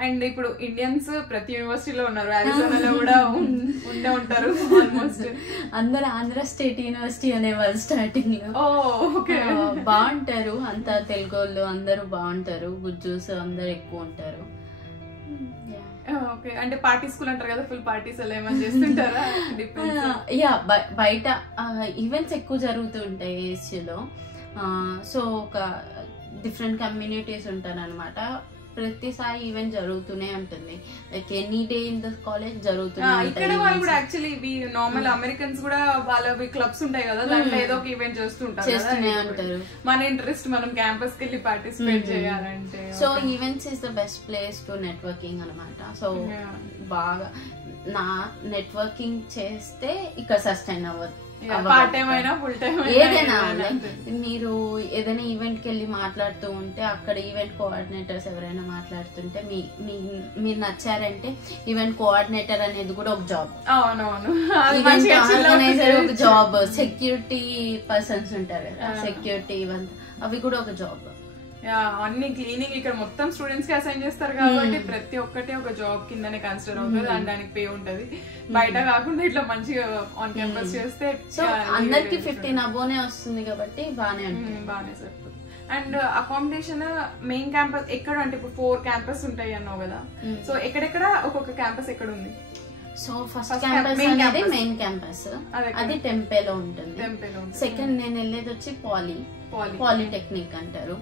అండ్ ఇప్పుడు ఇండియన్స్ ప్రతి యూనివర్సిటీలో ఉన్నారు, అరిజోనాలో కూడా ఉండే ఉంటారు ఆల్మోస్ట్. అందరు ఆంధ్ర స్టేట్ యూనివర్సిటీ అనేవాళ్ళు స్టార్టింగ్ లో. బాగుంటారు అంత తెలుగు వాళ్ళు, అందరూ బాగుంటారు, గుజ్జూస్ అందరు ఎక్కువ ఉంటారు. ఓకే, అంటే పార్టీ స్కూల్ అంటారు కదా, ఫుల్ పార్టీస్ అలా ఏమైనా చేస్తుంటారా? యా, బయట ఈవెంట్స్ ఎక్కువ జరుగుతూ ఉంటాయి ఏసీలో. సో ఒక డిఫరెంట్ కమ్యూనిటీస్ ఉంటారు అనమాట. ప్రతిసారి ఈవెంట్ జరుగుతూనే ఉంటుంది, like any day in the college జరుగుతూనే ఉంటాయి. ఇక్కడ వాళ్ళు కూడా యాక్చువల్లీ నార్మల్ అమెరికన్స్ కూడా వాళ్ళ క్లబ్స్ ఉంటాయి కదా, దాంట్లో ఏదో ఒక ఈవెంట్ చేస్తూనే ఉంటారు. మన ఇంట్రెస్ట్ మనం క్యాంపస్ కి వెళ్ళి పార్టిసిపేట్ చేయాలంటే, so events is the best place to networking అనమాట. సో బాగా నా నెట్వర్కింగ్ చేస్తే ఇక్కడ సస్టైన్ అవ్వదు. పార్ట్ టైం అయినా ఫుల్ టైం ఏదైనా, మీరు ఏదైనా ఈవెంట్ కి వెళ్ళి మాట్లాడుతూ ఉంటే అక్కడ ఈవెంట్ కోఆర్డినేటర్స్ ఎవరైనా మాట్లాడుతుంటే మీరు నచ్చారంటే ఈవెంట్ కోఆర్డినేటర్ అనేది కూడా ఒక జాబ్. అవునవును, ఈవెంట్ ఆర్గనైజర్ ఒక జాబ్. సెక్యూరిటీ పర్సన్స్ ఉంటారు కదా, సెక్యూరిటీ ఇవంతా అవి కూడా ఒక జాబ్. అన్ని క్లీనింగ్ ఇక్కడ మొత్తం స్టూడెంట్స్ కి అసైన్ చేస్తారు కాబట్టి ప్రతి ఒక్కటి ఒక జాబ్ కిందనే కన్సిడర్ అవుతుంది, అండ్ దానికి పే ఉంటది. బయట కాకుండా ఇట్లా మంచిగా ఆన్ క్యాంపస్ చేస్తే అందరికి 15 అబోనే వస్తుంది కాబట్టి బానే సరిపోతుంది. అండ్ అకామిడేషన్ మెయిన్ క్యాంపస్ ఎక్కడ అంటే ఇప్పుడు 4 క్యాంపస్ ఉంటాయి అన్నావు కదా, సో ఎక్కడెక్కడ ఒక్కొక్క క్యాంపస్ ఎక్కడ ఉంది? సో ఫస్ట్ క్యాంపస్ అనేది మెయిన్ క్యాంపస్, అది టెంపేలో ఉంటుంది. సెకండ్ నేను వెళ్ళేది వచ్చి పాలిటెక్నిక్ అంటారు,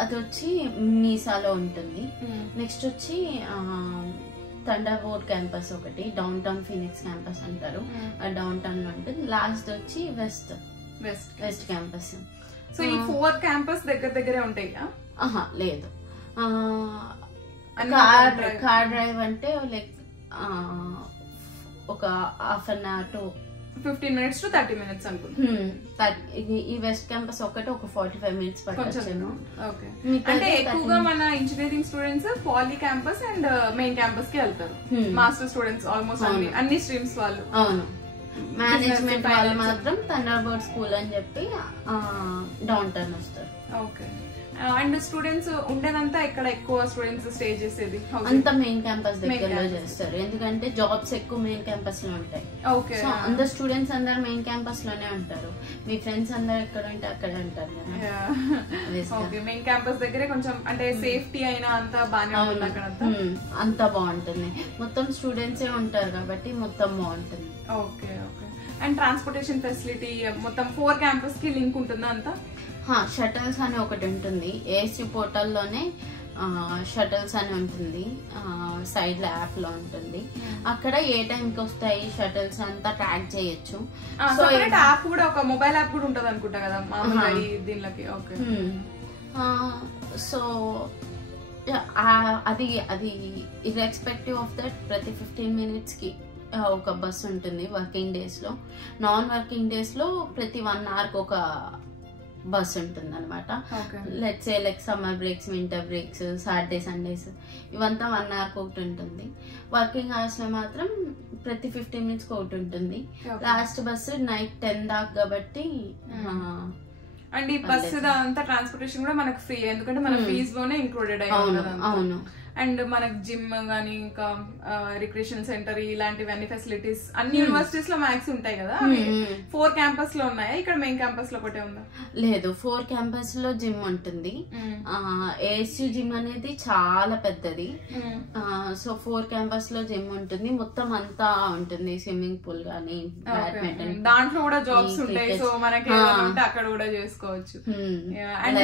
అది వచ్చి మీసాలో ఉంటుంది. నెక్స్ట్ వచ్చి థండర్బోర్డ్ క్యాంపస్ ఒకటి, డౌన్ టౌన్ ఫీనిక్స్ క్యాంపస్ అంటారు, డౌన్ టౌన్ లో ఉంటుంది. లాస్ట్ వచ్చి వెస్ట్ క్యాంపస్. సో ఈ 4 క్యాంపస్ దగ్గరే ఉంటాయి? లేదు, కార్ డ్రైవ్ అంటే లైక్ ఒక half an hour to 15 minutes to 30 minutes అనుకుంటా. ఈ వెస్ట్ క్యాంపస్ ఒకటి ఒక 45 minutes పట్టొచ్చాను. అంటే ఎక్కువగా మన engineering students poly campus and main campus కి వెళ్తారు. మాస్టర్ స్టూడెంట్స్ ఆల్మోస్ట్ అన్ని స్ట్రీమ్స్ వాళ్ళు. అవును, మేనేజ్మెంట్ వాళ్ళు మాత్రం థండర్బర్డ్ స్కూల్ అని చెప్పి డౌన్ టౌన్ వస్తారు. ఓకే, అండ్ స్టూడెంట్స్ ఉండేదంతా ఇక్కడ ఎక్కువ స్టూడెంట్స్ స్టే చేసేది అంతా మెయిన్ క్యాంపస్ దగ్గరలో చేస్తారు, ఎందుకంటే జాబ్స్ ఎక్కువ మెయిన్ క్యాంపస్ లో ఉంటాయి. సో అందరు స్టూడెంట్స్ అందరు మెయిన్ క్యాంపస్ లోనే ఉంటారు. మీ ఫ్రెండ్స్ అందరు ఎక్కడ ఉంటే అక్కడే ఉంటారు కదా. మెయిన్ క్యాంపస్ దగ్గరే కొంచెం అంటే సేఫ్టీ అయినా అంతా బాగానే అంతా బాగుంటుంది. మొత్తం స్టూడెంట్సే ఉంటారు కాబట్టి మొత్తం బాగుంటుంది. Okay okay, and transportation facility మొత్తం 4 క్యాంపస్ కి లింక్ ఉంటుందా అంతా? షటల్స్ అని ఒకటి ఉంటుంది, ఏసీ పోర్టల్లోనే షటల్స్ అని ఉంటుంది, సైడ్ లో యాప్ లో ఉంటుంది. అక్కడ ఏ టైంకి వస్తాయి షటల్స్ అంతా ట్రాక్ చేయొచ్చు. సో యాప్ కూడా ఒక మొబైల్ యాప్ కూడా ఉంటుంది అనుకుంటా కదా మామూలుగా దీనికి. ఓకే, సో అది ఇర్రెస్పెక్టివ్ ఆఫ్ దట్ ప్రతి 15 minutes కి ఒక బస్ ఉంటుంది వర్కింగ్ డేస్ లో. నాన్ వర్కింగ్ డేస్ లో ప్రతి 1 hour కి ఒక బస్ ఉంటుంది అనమాట. Let's say like summer breaks, winter breaks, Saturday Sundays ఇవంతా 1 hour కి ఒకటి ఉంటుంది. వర్కింగ్ అవర్స్ లో మాత్రం ప్రతి 15 minutes కి ఒకటి ఉంటుంది. లాస్ట్ బస్సు నైట్ 10 దాకా కాబట్టి. అండ్ ఈ బస్సు అంతా ట్రాన్స్పోర్టేషన్ కూడా మనకు ఫ్రీ, ఎందుకంటే మన ఫీజ్ లోనే ఇంక్లూడెడ్ అయ్యి. అవును, అండ్ మనకు జిమ్ గానీ ఇంకా రిక్రియేషన్ సెంటర్ ఇలాంటివన్నీ ఫెసిలిటీస్ అన్ని యూనివర్సిటీస్ లో మ్యాక్స్ ఉంటాయి కదా. 4 క్యాంపస్ లో ఉన్నాయా? ఇక్కడ మెయిన్ క్యాంపస్ లో ఒకటే ఉందా? లేదు, 4 క్యాంపస్ లో జిమ్ ఉంటుంది. ఏఎస్యు జిమ్ అనేది చాలా పెద్దది. సో 4 క్యాంపస్ లో జిమ్ ఉంటుంది, మొత్తం అంతా ఉంటుంది. స్విమ్మింగ్ పూల్ గానీ, బ్యాడ్మింటన్, దాంట్లో కూడా జాబ్స్ ఉంటాయి. సో మనకి అక్కడ కూడా చేసుకోవచ్చు. అండ్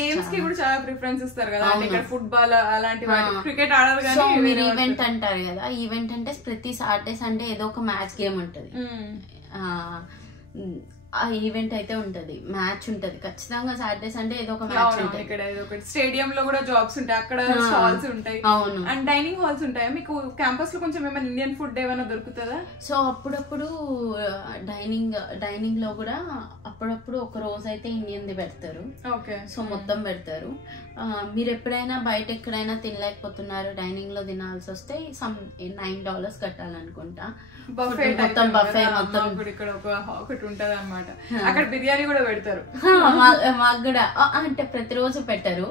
గేమ్స్ కి కూడా చాలా ప్రిఫరెన్స్ ఇస్తారు కదా, ఇక్కడ ఫుట్బాల్ అలాంటి క్రికెట్ ఆడారు. సో మీరు ఈవెంట్ అంటారు కదా, ఈవెంట్ అంటే ప్రతి సాటర్డే సండే ఏదో ఒక మ్యాచ్ గేమ్ ఉంటది. ఆ ఈవెంట్ అయితే ఉంటది, మ్యాచ్ ఉంటది ఖచ్చితంగా. సాటర్డే సండే ఏదో ఒక మ్యాచ్ ఉంటుంది. ఇక్కడ ఏదో ఒకటి స్టేడియం లో కూడా జాబ్స్ ఉంటాయి, అక్కడ స్టాల్స్ ఉంటాయి. అవును. అండ్ డైనింగ్ హాల్స్ ఉంటాయా మీకు క్యాంపస్ లో? కొంచెం ఏమైనా ఇండియన్ ఫుడ్ ఏమైనా దొరుకుతుందా? సో అప్పుడప్పుడు డైనింగ్ లో కూడా అప్పుడప్పుడు ఒక రోజు అయితే ఇండియన్ ది పెడతారు. ఓకే. సో మొత్తం పెడతారు. మీరు ఎప్పుడైనా బయట ఎక్కడైనా తినలేకపోతున్నారు, డైనింగ్ లో తినాల్సి వస్తే $9 కట్టాలనుకుంటా. మొత్తం బఫే మొత్తం. ఇక్కడ ఒకటి ఉంటది అనమాట, అక్కడ బిర్యానీ కూడా పెడతారు. మాకు కూడా అంటే ప్రతిరోజు పెట్టరు,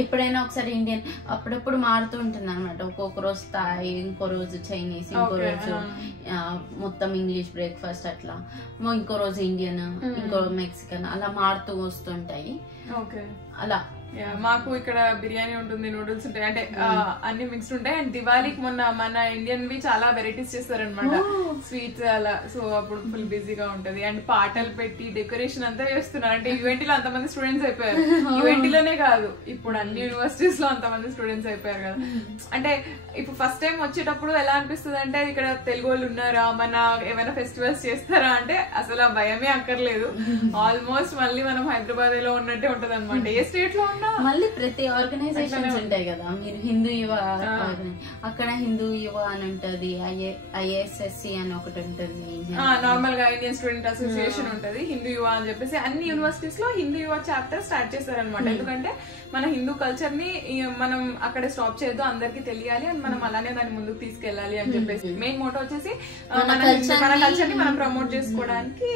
ఎప్పుడైనా ఒకసారి ఇండియన్. అప్పుడప్పుడు మారుతూ ఉంటుంది అనమాట. ఒక్కొక్క రోజు థాయ్, ఇంకో రోజు చైనీస్, ఇంకో రోజు మొత్తం ఇంగ్లీష్ బ్రేక్ఫాస్ట్ అట్లా, ఇంకో రోజు ఇండియన్, ఇంకో మెక్సికన్, అలా మారుతూ వస్తుంటాయి. అలా మాకు ఇక్కడ బిర్యానీ ఉంటుంది, నూడిల్స్ ఉంటాయి, అంటే అన్ని మిక్స్డ్ ఉంటాయి. అండ్ దివాళీకి మొన్న మన ఇండియన్ వి చాలా వెరైటీస్ చేస్తారనమాట, స్వీట్స్ అలా. సో అప్పుడు ఫుల్ బిజీగా ఉంటది. అండ్ పాటలు పెట్టి డెకరేషన్ అంతా చేస్తున్నారు. అంటే ఈవెంట్ లో అంతమంది స్టూడెంట్స్ అయిపోయారు. ఈవెంట్ లోనే కాదు, ఇప్పుడు అన్ని యూనివర్సిటీస్ లో అంతమంది స్టూడెంట్స్ అయిపోయారు కదా. అంటే ఇప్పుడు ఫస్ట్ టైం వచ్చేటప్పుడు ఎలా అనిపిస్తుంది అంటే ఇక్కడ తెలుగు వాళ్ళు ఉన్నారా, మన ఏమైనా ఫెస్టివల్స్ చేస్తారా అంటే అసలు ఆ భయమే అక్కర్లేదు. ఆల్మోస్ట్ మళ్ళీ మనం హైదరాబాద్ లో ఉన్నట్టే ఉంటది అనమాట. ఏ స్టేట్ లో మళ్ళీ ప్రతి ఆర్గనైజేషన్స్ ఉంటాయి కదా. మీరు హిందూ యువ, అక్కడ హిందూ యువ అని ఉంటది, ISSC అని ఒకటి ఉంటుంది, నార్మల్ గా ఇండియన్ స్టూడెంట్ అసోసియేషన్ ఉంటది, హిందూ యువ అని చెప్పేసి. అన్ని యూనివర్సిటీస్ లో హిందూ యువ చాప్టర్ స్టార్ట్ చేస్తారనమాట. ఎందుకంటే మన హిందూ కల్చర్ ని మనం అక్కడ స్టాప్ చేయొద్దు, అందరికి తెలియాలి, అని మనం అలానే దాన్ని ముందుకు తీసుకెళ్లాలి అని చెప్పేసి. మెయిన్ మోటో వచ్చేసి మన కల్చర్ ని మనం ప్రమోట్ చేసుకోవడానికి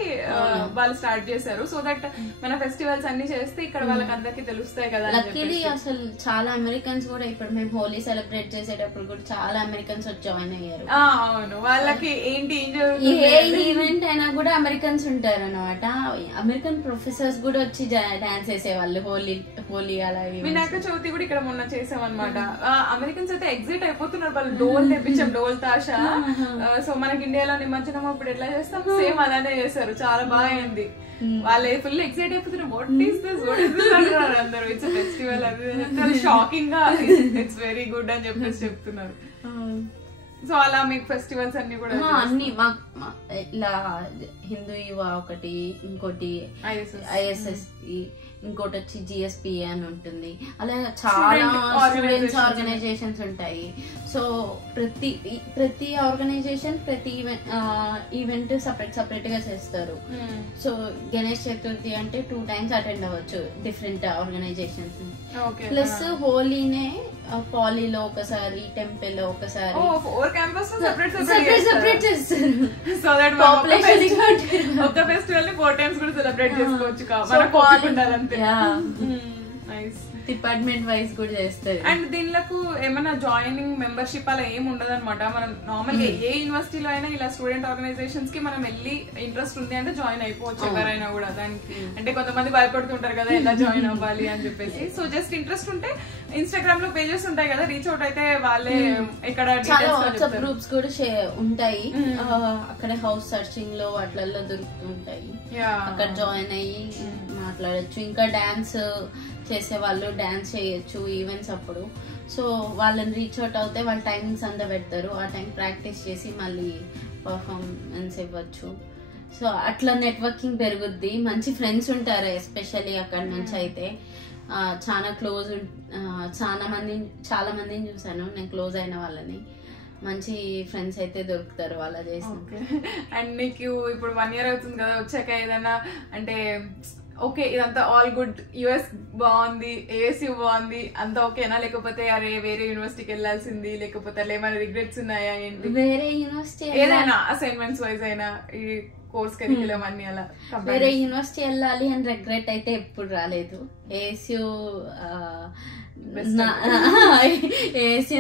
వాళ్ళు స్టార్ట్ చేశారు. సో దట్ మన ఫెస్టివల్స్ అన్ని చేస్తే ఇక్కడ వాళ్ళకి అందరికి తెలుస్తాయి కదా. లక్కీలీ అసలు చాలా అమెరికన్స్ కూడా ఇప్పుడు మేము హోలీ సెలబ్రేట్ చేసేటప్పుడు కూడా చాలా అమెరికన్స్ వచ్చి జాయిన్ అయ్యారు. అవును, వాళ్ళకి ఏంటి ఏ ఈవెంట్ అయినా కూడా అమెరికన్స్ ఉంటారు అనమాట. అమెరికన్ ప్రొఫెసర్స్ కూడా వచ్చి డాన్స్ చేసేవాళ్ళు హోలీ అలా. వినాయక చవితి కూడా ఇక్కడ మొన్న చేసాం అనమాట. అమెరికన్స్ అయితే ఎగ్జిట్ అయిపోతున్నారు, వాళ్ళు డోల్ తెప్పించాం, డోల్ తాషా. సో మనకి ఇండియాలో నిమజ్జనం అప్పుడు ఎట్లా చేస్తాం, సేమ్ అలానే చేశారు, చాలా బాగా అయింది. వాళ్ళు ఫుల్ ఎక్సైట్ అయిపోతున్నారు, వాట్ ఈస్ దిస్ అంటున్నారు అందరూ. ఇట్స్ ఫెస్టివల్, అది షాకింగ్ గా ఇట్స్ వెరీ గుడ్ అని చెప్పేసి చెప్తున్నారు. సో అలా మీకు ఫెస్టివల్స్ అన్ని కూడా అన్ని ఇలా హిందూ యువ ఒకటి, ఇంకోటి ISSC, ఇంకోటి వచ్చి GSPA అని ఉంటుంది. అలా చాలా స్టూడెంట్స్ ఆర్గనైజేషన్స్ ఉంటాయి. సో ప్రతి ఆర్గనైజేషన్ ప్రతి ఈవెంట్ సపరేట్ గా చేస్తారు. సో గణేష్ చతుర్థి అంటే 2 times అటెండ్ అవ్వచ్చు డిఫరెంట్ ఆర్గనైజేషన్స్. ప్లస్ హోలీనే పాలీలో ఒకసారి, టెంపుల్ లో ఒకసారి, సెపరేట్ చేస్తారు. సో దట్ ఒక ఫెస్టివల్ ని 4 times కూడా సెలబ్రేట్ చేసుకోవచ్చు. డిపార్ట్మెంట్ వైజ్ కూడా చేస్తారు. అండ్ దీనిలకు ఏమైనా జాయినింగ్ మెంబర్షిప్ అలా ఏమి ఉండదు అనమాట. మనం నార్మల్ గా ఏ యూనివర్సిటీలో అయినా ఇలా స్టూడెంట్ ఆర్గనైజేషన్స్ కి మనం వెళ్ళి ఇంట్రెస్ట్ ఉంది అంటే జాయిన్ అయిపోవచ్చు ఎవరైనా కూడా. దానికి అంటే కొంతమంది భయపడుతుంటారు కదా ఎలా జాయిన్ అవ్వాలి అని చెప్పేసి. సో జస్ట్ ఇంట్రెస్ట్ ఉంటే ఇన్స్టాగ్రామ్ లో పేజెస్ ఉంటాయి కదా, రీచ్ అవుట్ అయితే వాళ్ళే ఇక్కడ వాట్సాప్ గ్రూప్స్ కూడా ఉంటాయి. అక్కడ హౌస్ సర్చింగ్ లో వాటిల్లో దొరుకుతుంటాయి, అక్కడ జాయిన్ అయ్యి మాట్లాడచ్చు. ఇంకా డాన్స్ చేసే వాళ్ళు డాన్స్ చేయొచ్చు ఈవెంట్స్ అప్పుడు. సో వాళ్ళని రీచ్ అవుట్ అవుతే వాళ్ళ టైమింగ్స్ అంతా పెడతారు, ఆ టైం ప్రాక్టీస్ చేసి మళ్ళీ పర్ఫార్మెన్స్ ఇవ్వచ్చు. సో అట్లా నెట్వర్కింగ్ పెరుగుద్ది, మంచి ఫ్రెండ్స్ ఉంటారు ఎస్పెషల్లీ అక్కడ నుంచి. అయితే చాలా క్లోజ్, చాలా మందిని చూసాను నేను క్లోజ్ అయిన వాళ్ళని. మంచి ఫ్రెండ్స్ అయితే దొరుకుతారు వాళ్ళ చేసి. అండ్ నీకు ఇప్పుడు 1 year అవుతుంది కదా వచ్చాక, ఏదైనా అంటే ఓకే ఇదంతా ఆల్ గుడ్, US బాగుంది, ASU బాగుంది, అంతా ఓకేనా, లేకపోతే అరే వేరే యూనివర్సిటీకి వెళ్ళాల్సింది, లేకపోతే అలా ఏమైనా రిగ్రెట్స్ ఉన్నాయా ఏంటి? వేరే యూనివర్సిటీ ఏదైనా అసైన్మెంట్స్ వైజ్ అయినా ఈ కోర్స్ కరిక్యులం అన్ని అలా వేరే యూనివర్సిటీ వెళ్ళాలి అని రిగ్రెట్ అయితే ఎప్పుడు రాలేదు. ASU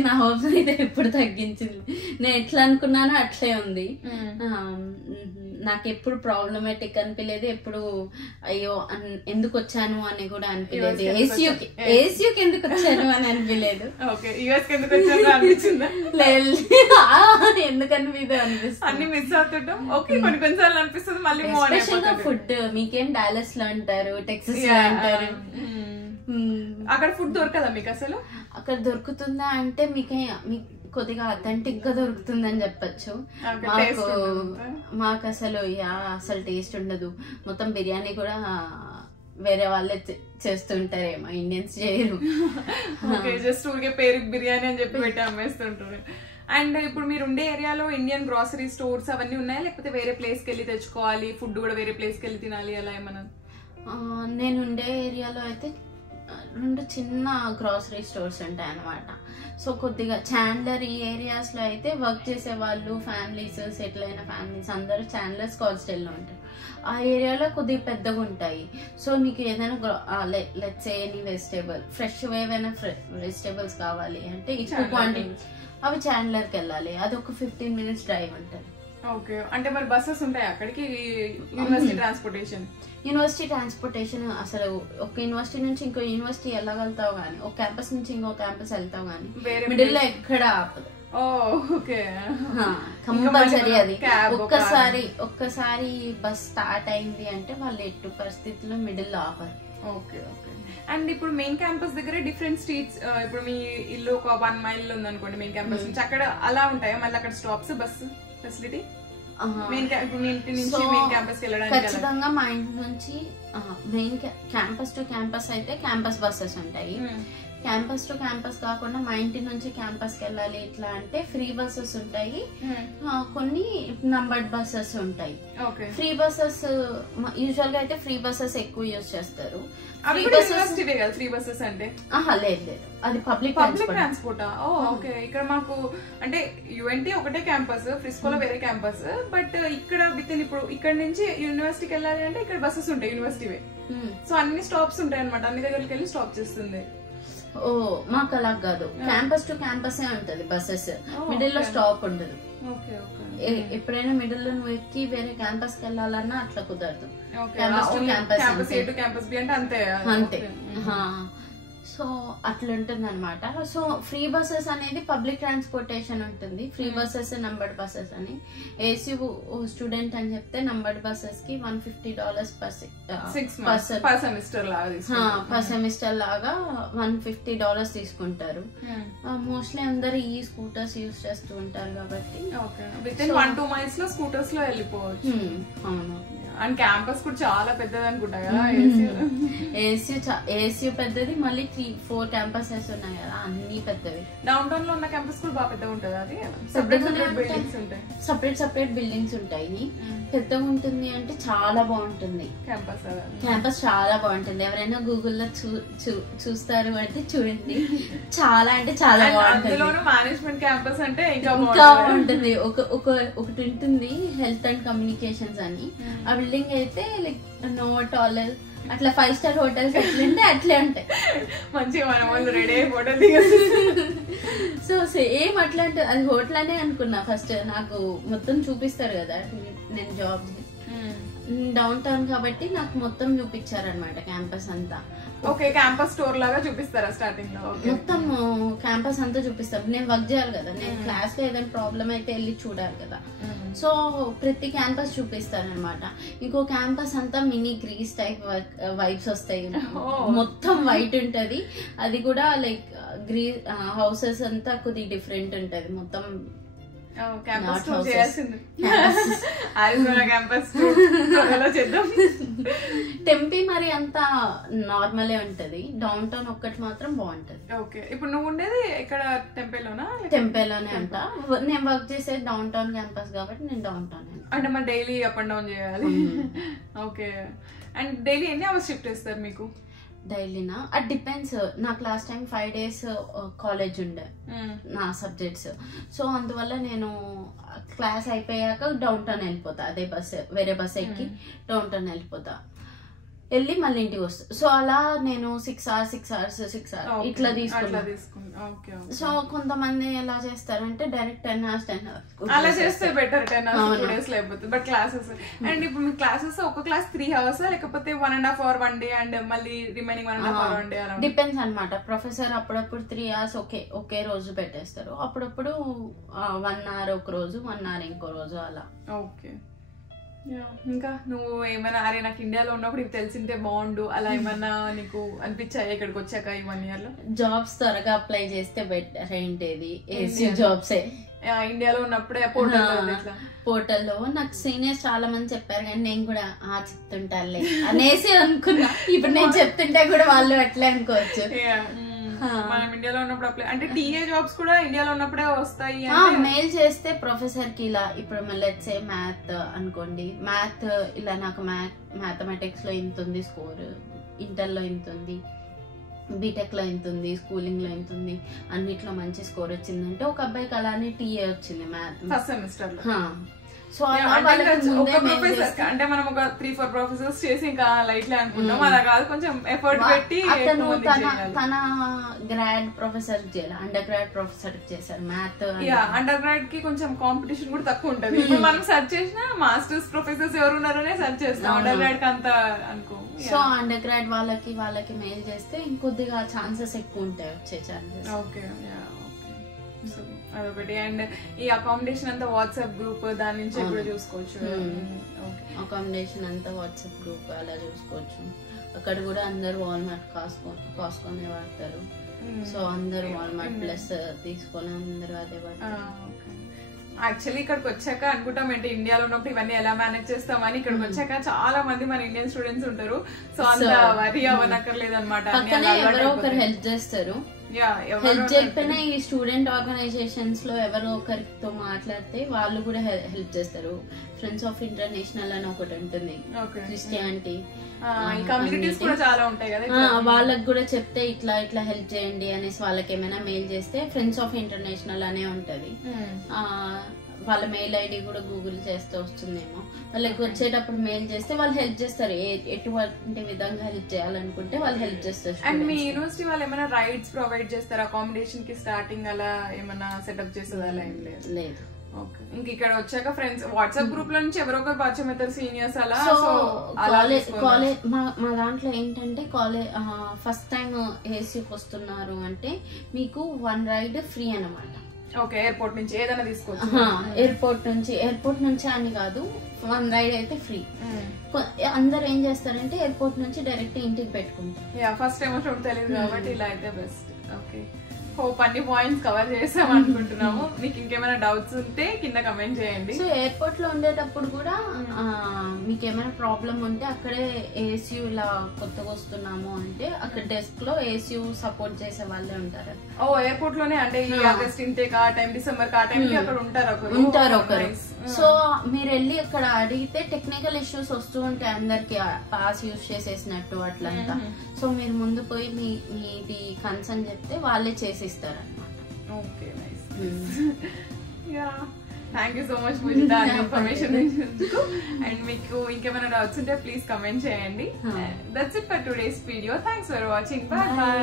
నా హోప్స్ అయితే ఎప్పుడు తగ్గించింది. నేను ఎట్లా అనుకున్నానో అట్లే ఉంది. నాకు ఎప్పుడు ప్రాబ్లమాటిక్ అనిపించలేదు, ఎప్పుడు అయ్యో ఎందుకు వచ్చాను అని కూడా అనిపించలేదు. ఏసీయూకి ఎందుకు వచ్చాను అని అనిపించలేదు. ఎందుకు అనిపిస్తుంది అన్ని మిస్ అవుతుంటాం. ఓకే కొన్నిసార్లు అనిపిస్తుంది మళ్ళీ. స్పెషల్ గా ఫుడ్ మీకేం డాలస్ లో అంటారు, టెక్సస్ లో అంటారు, అక్కడ ఫుడ్ దొరకదా మీకు? అసలు అక్కడ దొరుకుతుందా అంటే మీకు కొద్దిగా అథెంటిక్ గా దొరుకుతుందని చెప్పచ్చు. మాకు అసలు అసలు టేస్ట్ ఉండదు. మొత్తం బిర్యానీ కూడా వేరే వాళ్ళే చేస్తుంటారేమో, ఇండియన్స్ చేయరు. జస్ట్ ఊరికే పేరుకి బిర్యానీ అని చెప్పి పెట్టి అమ్మేస్తుంటారు. అండ్ ఇప్పుడు మీరు ఉండే ఏరియాలో ఇండియన్ గ్రాసరీ స్టోర్స్ అవన్నీ ఉన్నాయా, లేకపోతే వేరే ప్లేస్కి వెళ్ళి తెచ్చుకోవాలి, ఫుడ్ కూడా వేరే ప్లేస్కి వెళ్ళి తినాలి అలా ఏమన్నా? నేను ఉండే ఏరియాలో అయితే 2 చిన్న గ్రాసరీ స్టోర్స్ ఉంటాయి అన్నమాట. సో కొద్దిగా చాండ్లర్ ఈ ఏరియాస్ లో అయితే వర్క్ చేసే వాళ్ళు, ఫ్యామిలీస్, సెటిల్ అయిన ఫ్యామిలీస్ అందరూ చాండ్లర్ స్కాట్స్డేల్ లో ఉంటారు. ఆ ఏరియాలో కొద్దిగా పెద్దగా ఉంటాయి. సో నీకు ఏదైనా let's say any vegetable, fresh ఏవైనా వెజిటేబుల్స్ కావాలి అంటే ఎక్కువ క్వాంటిటీ అవి చాండ్లర్కి వెళ్ళాలి. అది ఒక 15 minutes డ్రైవ్ ఉంటుంది. ఓకే, అంటే మరి బస్సెస్ ఉంటాయి అక్కడికి? యూనివర్సిటీ ట్రాన్స్పోర్టేషన్ అసలు ఒక యూనివర్సిటీ నుంచి ఇంకో యూనివర్సిటీ వెళ్ళగలుగుతావు కానీ, ఒక క్యాంపస్ నుంచి ఇంకో క్యాంపస్ వెళ్తావు కానీ మిడిల్ లో ఎక్కడ ఆపదు. కంపల్సరీ అది. ఒక్కసారి బస్ స్టార్ట్ అయింది అంటే వాళ్ళు ఎట్టు పరిస్థితుల్లో మిడిల్ లో ఆపరు. Okay okay. అండ్ ఇప్పుడు మెయిన్ క్యాంపస్ దగ్గర డిఫరెంట్ స్ట్రీట్స్, ఇప్పుడు మీ ఇల్లు ఒక 1 mile ఉందనుకోండి మెయిన్ క్యాంపస్ నుంచి, అక్కడ అలా ఉంటాయా మళ్ళీ అక్కడ స్టాప్స్, బస్సు ఫెసిలిటీ? ఖచ్చితంగా మా ఇంటి నుంచి మెయిన్ క్యాంపస్ టు క్యాంపస్ అయితే క్యాంపస్ బస్సెస్ ఉంటాయి. క్యాంపస్ టు క్యాంపస్ కాకుండా మా ఇంటి నుంచి క్యాంపస్ కి వెళ్ళాలి ఇట్లా అంటే ఫ్రీ బస్సెస్ ఉంటాయి, కొన్ని నంబర్డ్ బస్సెస్ ఉంటాయి. ఫ్రీ బస్సెస్ యూజువల్ గా అయితే ఫ్రీ బస్సెస్ ఎక్కువ యూజ్ చేస్తారు. ఫ్రీ బస్సెస్ అంటే లేదు, అది పబ్లిక్ ట్రాన్స్పోర్ట్. ఓకే, ఇక్కడ మాకు అంటే యుఎన్టీ ఒకటే క్యాంపస్, ఫ్రిస్కోలో వేరే క్యాంపస్, బట్ ఇక్కడ విత్ ఇన్ ఇప్పుడు ఇక్కడ నుంచి యూనివర్సిటీకి వెళ్ళాలి అంటే ఇక్కడ బస్సెస్ ఉంటాయి యూనివర్సిటీ. సో అన్ని స్టాప్స్ ఉంటాయి అనమాట, అన్ని దగ్గరికి వెళ్ళి స్టాప్ చేస్తుంది. ఓ మాకు అలా కాదు, క్యాంపస్ టు క్యాంపస్ ఉంటది బస్సెస్, మిడిల్ లో స్టాప్ ఉండదు. ఎప్పుడైనా మిడిల్ లో నువ్వు ఎక్కి వేరే క్యాంపస్ కి వెళ్ళాలన్నా అట్లా కుదరదు. అంతే. సో అట్లా ఉంటుంది అనమాట. సో ఫ్రీ బస్సెస్ అనేది పబ్లిక్ ట్రాన్స్పోర్టేషన్ ఉంటుంది. ఫ్రీ బస్సెస్ నంబర్డ్ బస్సెస్ అని, ఏసీ స్టూడెంట్ అని చెప్తే నంబర్డ్ బస్సెస్ కి $150 పర్ సెమిస్టర్ లాగా $150 తీసుకుంటారు. మోస్ట్లీ అందరు ఈ స్కూటర్స్ యూజ్ చేస్తూ ఉంటారు కాబట్టి 1-2 miles లో స్కూటర్స్ లో వెళ్ళిపోవచ్చు. అవును. అండ్ క్యాంపస్ కూడా చాలా పెద్దది అనుకుంటా కదా. ఏసీ పెద్దది, మళ్ళీ 3-4 క్యాంపసెస్ ఉన్నాయి కదా, అన్ని పెద్దవి. డౌన్ టౌన్ లో ఉన్న క్యాంపస్ కూడా బాగా పెద్దగా ఉంటుంది. అది సపరేట్ బిల్డింగ్స్ ఉంటాయి. పెద్దగా ఉంటుంది అంటే చాలా బాగుంటుంది క్యాంపస్, చాలా బాగుంటుంది. ఎవరైనా గూగుల్లో చూస్తారు అంటే చూడండి, చాలా అంటే చాలా బాగుంటుంది. మేనేజ్మెంట్ క్యాంపస్ అంటే ఇంకా బాగుంటుంది. ఒకటి ఉంటుంది హెల్త్ అండ్ కమ్యూనికేషన్స్ అని. ఆ బిల్డింగ్ అయితే లైక్ నోవాటెల్ అట్లా 5-star హోటల్స్ ఎట్లుంటే అట్లే ఉంటాయి. మంచిగా మన వాళ్ళు రెడీ హోటల్. సో సేమ్ అట్లా ఉంటుంది. అది హోటల్ అనే అనుకున్నా ఫస్ట్. నాకు మొత్తం చూపిస్తారు కదా, నేను జాబ్ డౌన్ టౌన్ కాబట్టి నాకు మొత్తం చూపించారనమాట క్యాంపస్ అంతా. ఓకే, క్యాంపస్ స్టోర్ లాగా చూపిస్తారా స్టార్టింగ్ లో? మొత్తం క్యాంపస్ అంతా చూపిస్తారు. నేను వర్క్ చేయాలి కదా, నేను క్లాస్ లో ఏదైనా ప్రాబ్లం అయితే వెళ్ళి చూడాలి కదా. సో ప్రతి క్యాంపస్ చూపిస్తారనమాట. ఇంకో క్యాంపస్ అంతా మినీ గ్రీస్ టైప్ వైబ్స్ వస్తాయి. మొత్తం వైట్ ఉంటది. అది కూడా లైక్ హౌసెస్ అంతా కొద్దిగా డిఫరెంట్ ఉంటది. మొత్తం టెంపీ మరి అంతా నార్మలే ఉంటది. డౌన్ టౌన్ ఒక్కటి మాత్రం బాగుంటది. ఓకే, ఇప్పుడు నువ్వు ఉండేది ఇక్కడ టెంపేలోనా? టెంపేలోనే అంట. నేను వర్క్ చేసేది డౌన్ టౌన్ క్యాంపస్ కాబట్టి నేను డౌన్ టౌన్ అంటే మరి డైలీ అప్ అండ్ డౌన్ చేయాలి. ఓకే, అండ్ డైలీ ఎన్ని అవర్స్ షిఫ్ట్ చేస్తారు మీకు? డైలీనా అది డిపెండ్స్. నాకు లాస్ట్ టైం 5 days కాలేజ్ ఉండే నా సబ్జెక్ట్స్. సో అందువల్ల నేను క్లాస్ అయిపోయాక డౌన్ టౌన్ వెళ్ళిపోతా. అదే బస్ వేరే బస్ ఎక్కి డౌన్ టౌన్ వెళ్ళిపోతా, వెళ్ళి మళ్ళీ ఇంటికి వస్తా. సో అలా నేను 6 hours ఇట్లా తీసుకున్నా. సో కొంతమంది ఎలా చేస్తారంటే డైరెక్ట్ 10 hours అలా చేస్తే బెటర్. 10 hours 2 days లేకపోతే. బట్ క్లాసెస్ అండ్ ఇప్పుడు మీ క్లాసెస్ ఒక క్లాస్ 3 hours లేకపోతే 1.5 hour 1 day అండ్ మళ్ళీ రిమైనింగ్ 1.5 hour 1 day అలా డిపెండ్స్ అనమాట. ప్రొఫెసర్ అప్పుడప్పుడు 3 hours ఒకే రోజు పెట్టేస్తారు. అప్పుడప్పుడు 1 hour ఒక రోజు, 1 hour ఇంకో రోజు అలా. ఓకే, ఇంకా నువ్వు ఏమైనా అరే నాకు ఇండియాలో ఉన్నప్పుడు ఇవి తెలిసింటే బాగుండు అలా ఏమన్నా నీకు అనిపించాయి ఇక్కడికి వచ్చాక ఈ 1 year లో? జాబ్స్ త్వరగా అప్లై చేస్తే బెటర్ ఏంటేది ఏసీ జాబ్సే. ఇండియాలో ఉన్నప్పుడే పోర్టల్లో నాకు సీనియర్స్ చాలా మంది చెప్పారు కానీ నేను కూడా చెప్తుంటారులే అనేసి అనుకున్నా. ఇప్పుడు నేను చెప్తుంటే కూడా వాళ్ళు అట్లే అనుకోవచ్చు. మనం ఇండియాలో ఉన్నప్పుడు అప్లై అంటే టీఏ జాబ్స్ కూడా ఇండియాలో ఉన్నప్పుడే వస్తాయి. మెయిల్ చేస్తే ప్రొఫెసర్ కి ఇలా ఇప్పుడు లెట్స్ సే మ్యాథ్ అనుకోండి, మ్యాథ్ ఇలా నాకు మ్యాథమెటిక్స్ లో ఇంత ఉంది స్కోర్, ఇంటర్ లో ఇంత ఉంది, బీటెక్ లో ఎంత ఉంది, స్కూలింగ్ లో ఎంత ఉంది, అన్నిట్లో మంచి స్కోర్ వచ్చిందంటే ఒక అబ్బాయికి అలానే టీఏ వచ్చింది మ్యాథ్ ఫస్ట్ సెమిస్టర్ లో. సో అంటే మనం ఒక 3-4 ప్రొఫెసర్స్ చేసి ఇంకా లైట్లే అనుకుంటాం, అలా కాదు కొంచెం ఎఫర్ట్ పెట్టి. తన గ్రాడ్ ప్రొఫెసర్ చేయాలి, అండర్ గ్రాడ్ ప్రొఫెసర్ చేశారు మ్యాథ్. అండర్ గ్రాడ్ కి కొంచెం కాంపిటీషన్ కూడా తక్కువ ఉంటది. ఇప్పుడు మనం సెర్చ్ చేసినా మాస్టర్స్ ప్రొఫెసర్స్ ఎవరు ఉన్నారనే సెర్చ్ చేస్తాం, అండర్ గ్రాడ్ కి అంత అనుకో. సో అండర్ గ్రాడ్ వాళ్ళకి మెయిల్ చేస్తే ఇంకొద్దిగా ఛాన్సెస్ ఎక్కువ ఉంటాయి వచ్చే ఛాన్సెస్. ఓకే అదొకటి. అండ్ ఈ అకామిడేషన్ అంతా వాట్సాప్ గ్రూప్ దాని నుంచి కూడా చూసుకోవచ్చు. అకామిడేషన్ అంతా వాట్సాప్ గ్రూప్ అలా చూసుకోవచ్చు. అక్కడ కూడా అందరు వాల్మార్ట్ కాస్కోనే వాడతారు. సో అందరు వాల్మార్ట్ ప్లస్ తీసుకొని అందరు అదే వాడతారు. యాక్చువల్లీ ఇక్కడికి వచ్చాక అనుకుంటాం ఏంటి ఇండియాలో ఉన్నప్పుడు ఇవన్నీ ఎలా మేనేజ్ చేస్తామని, ఇక్కడికి వచ్చాక చాలా మంది మన ఇండియన్ స్టూడెంట్స్ ఉంటారు. సో అంత వరీ అవ్వనక్కర్లేదు అనమాట. ఎవరో ఒకరు హెల్ప్ చేస్తారు. హెల్ప్ చేయకపోయినా ఈ స్టూడెంట్ ఆర్గనైజేషన్స్ లో ఎవరో ఒకరితో మాట్లాడితే వాళ్ళు కూడా హెల్ప్ చేస్తారు. ఫ్రెండ్స్ ఆఫ్ ఇంటర్నేషనల్ అని ఒకటి ఉంటుంది, క్రిస్టియానిటీ వాళ్ళకి కూడా చెప్తే ఇట్లా ఇట్లా హెల్ప్ చేయండి అనేసి వాళ్ళకి ఏమైనా మెయిల్ చేస్తే ఫ్రెండ్స్ ఆఫ్ ఇంటర్నేషనల్ అనే ఉంటది. వాళ్ళ మెయిల్ ఐడి కూడా గూగుల్ చేస్తే వస్తుందేమో. వాళ్ళకి వచ్చేటప్పుడు మెయిల్ చేస్తే వాళ్ళు హెల్ప్ చేస్తారు, ఎటువంటి విధంగా హెల్ప్ చేయాలనుకుంటే వాళ్ళు హెల్ప్ చేస్తారు. అండ్ మీ యూనివర్సిటీ వాళ్ళు ఏమైనా రైడ్స్ ప్రొవైడ్ చేస్తారు అకామిడేషన్ కి? స్టార్టింగ్ అలా ఏమైనా సెటప్ చేసేది అలా ఏం లేదు. ఇంక ఇక్కడ వచ్చాక ఫ్రెండ్స్ వాట్సాప్ గ్రూప్ లో నుంచి ఎవరో ఒకరు పరిచయం అవుతారు సీనియర్స్ అలా. కాలేజ్ మా దాంట్లో ఏంటంటే కాలేజ్ ఫస్ట్ టైం ఏసీకి వస్తున్నారు అంటే మీకు 1 రైడ్ ఫ్రీ అన్నమాట. ఓకే, ఎయిర్పోర్ట్ నుంచి ఏదైనా తీసుకోవచ్చు. ఎయిర్పోర్ట్ నుంచి అని కాదు, 1 రైడ్ అయితే ఫ్రీ. అందరు ఏం చేస్తారంటే ఎయిర్పోర్ట్ నుంచి డైరెక్ట్ ఇంటికి పెట్టుకుంటారు. ఫస్ట్ టైం తెలియదు కాబట్టి ఇలా అయితే బెస్ట్. ఓకే, హోప్ అన్ని పాయింట్స్ కవర్ చేసాం అనుకుంటున్నాము. మీకు ఇంకేమైనా డౌట్స్ ఉంటే కింద కమెంట్ చేయండి. సో ఎయిర్పోర్ట్ లో ఉండేటప్పుడు కూడా మీకు ఏమైనా ప్రాబ్లం ఉంటే అక్కడే ఏసీ ఇలా కొత్తగా వస్తున్నాము అంటే అక్కడ డెస్క్ లో ఏసీ సపోర్ట్ చేసే వాళ్ళే ఉంటారు. ఎయిర్పోర్ట్ లోనే అంటే ఆగస్ట్ ఇంటేక్ ఆ టైం, డిసెంబర్ ఆ టైం అక్కడ ఉంటారు ఒకరు. సో మీరు వెళ్ళి అక్కడ అడిగితే టెక్నికల్ ఇష్యూస్ వస్తూ ఉంటాయి అందరికి, పాస్ యూజ్ చేసేసినట్టు అట్లంతా. సో మీరు ముందు పోయి మీది కన్సర్న్ చెప్తే వాళ్ళే చేసిస్తారు అన్నమాట. Okay, nice. Thank you so much Poojitha information ఇచ్చినందుకు. అండ్ మీకు ఇంకేమైనా డౌట్స్ ఉంటే ప్లీజ్ కమెంట్ చేయండి. That's it for today's video. Thanks for watching. Bye bye.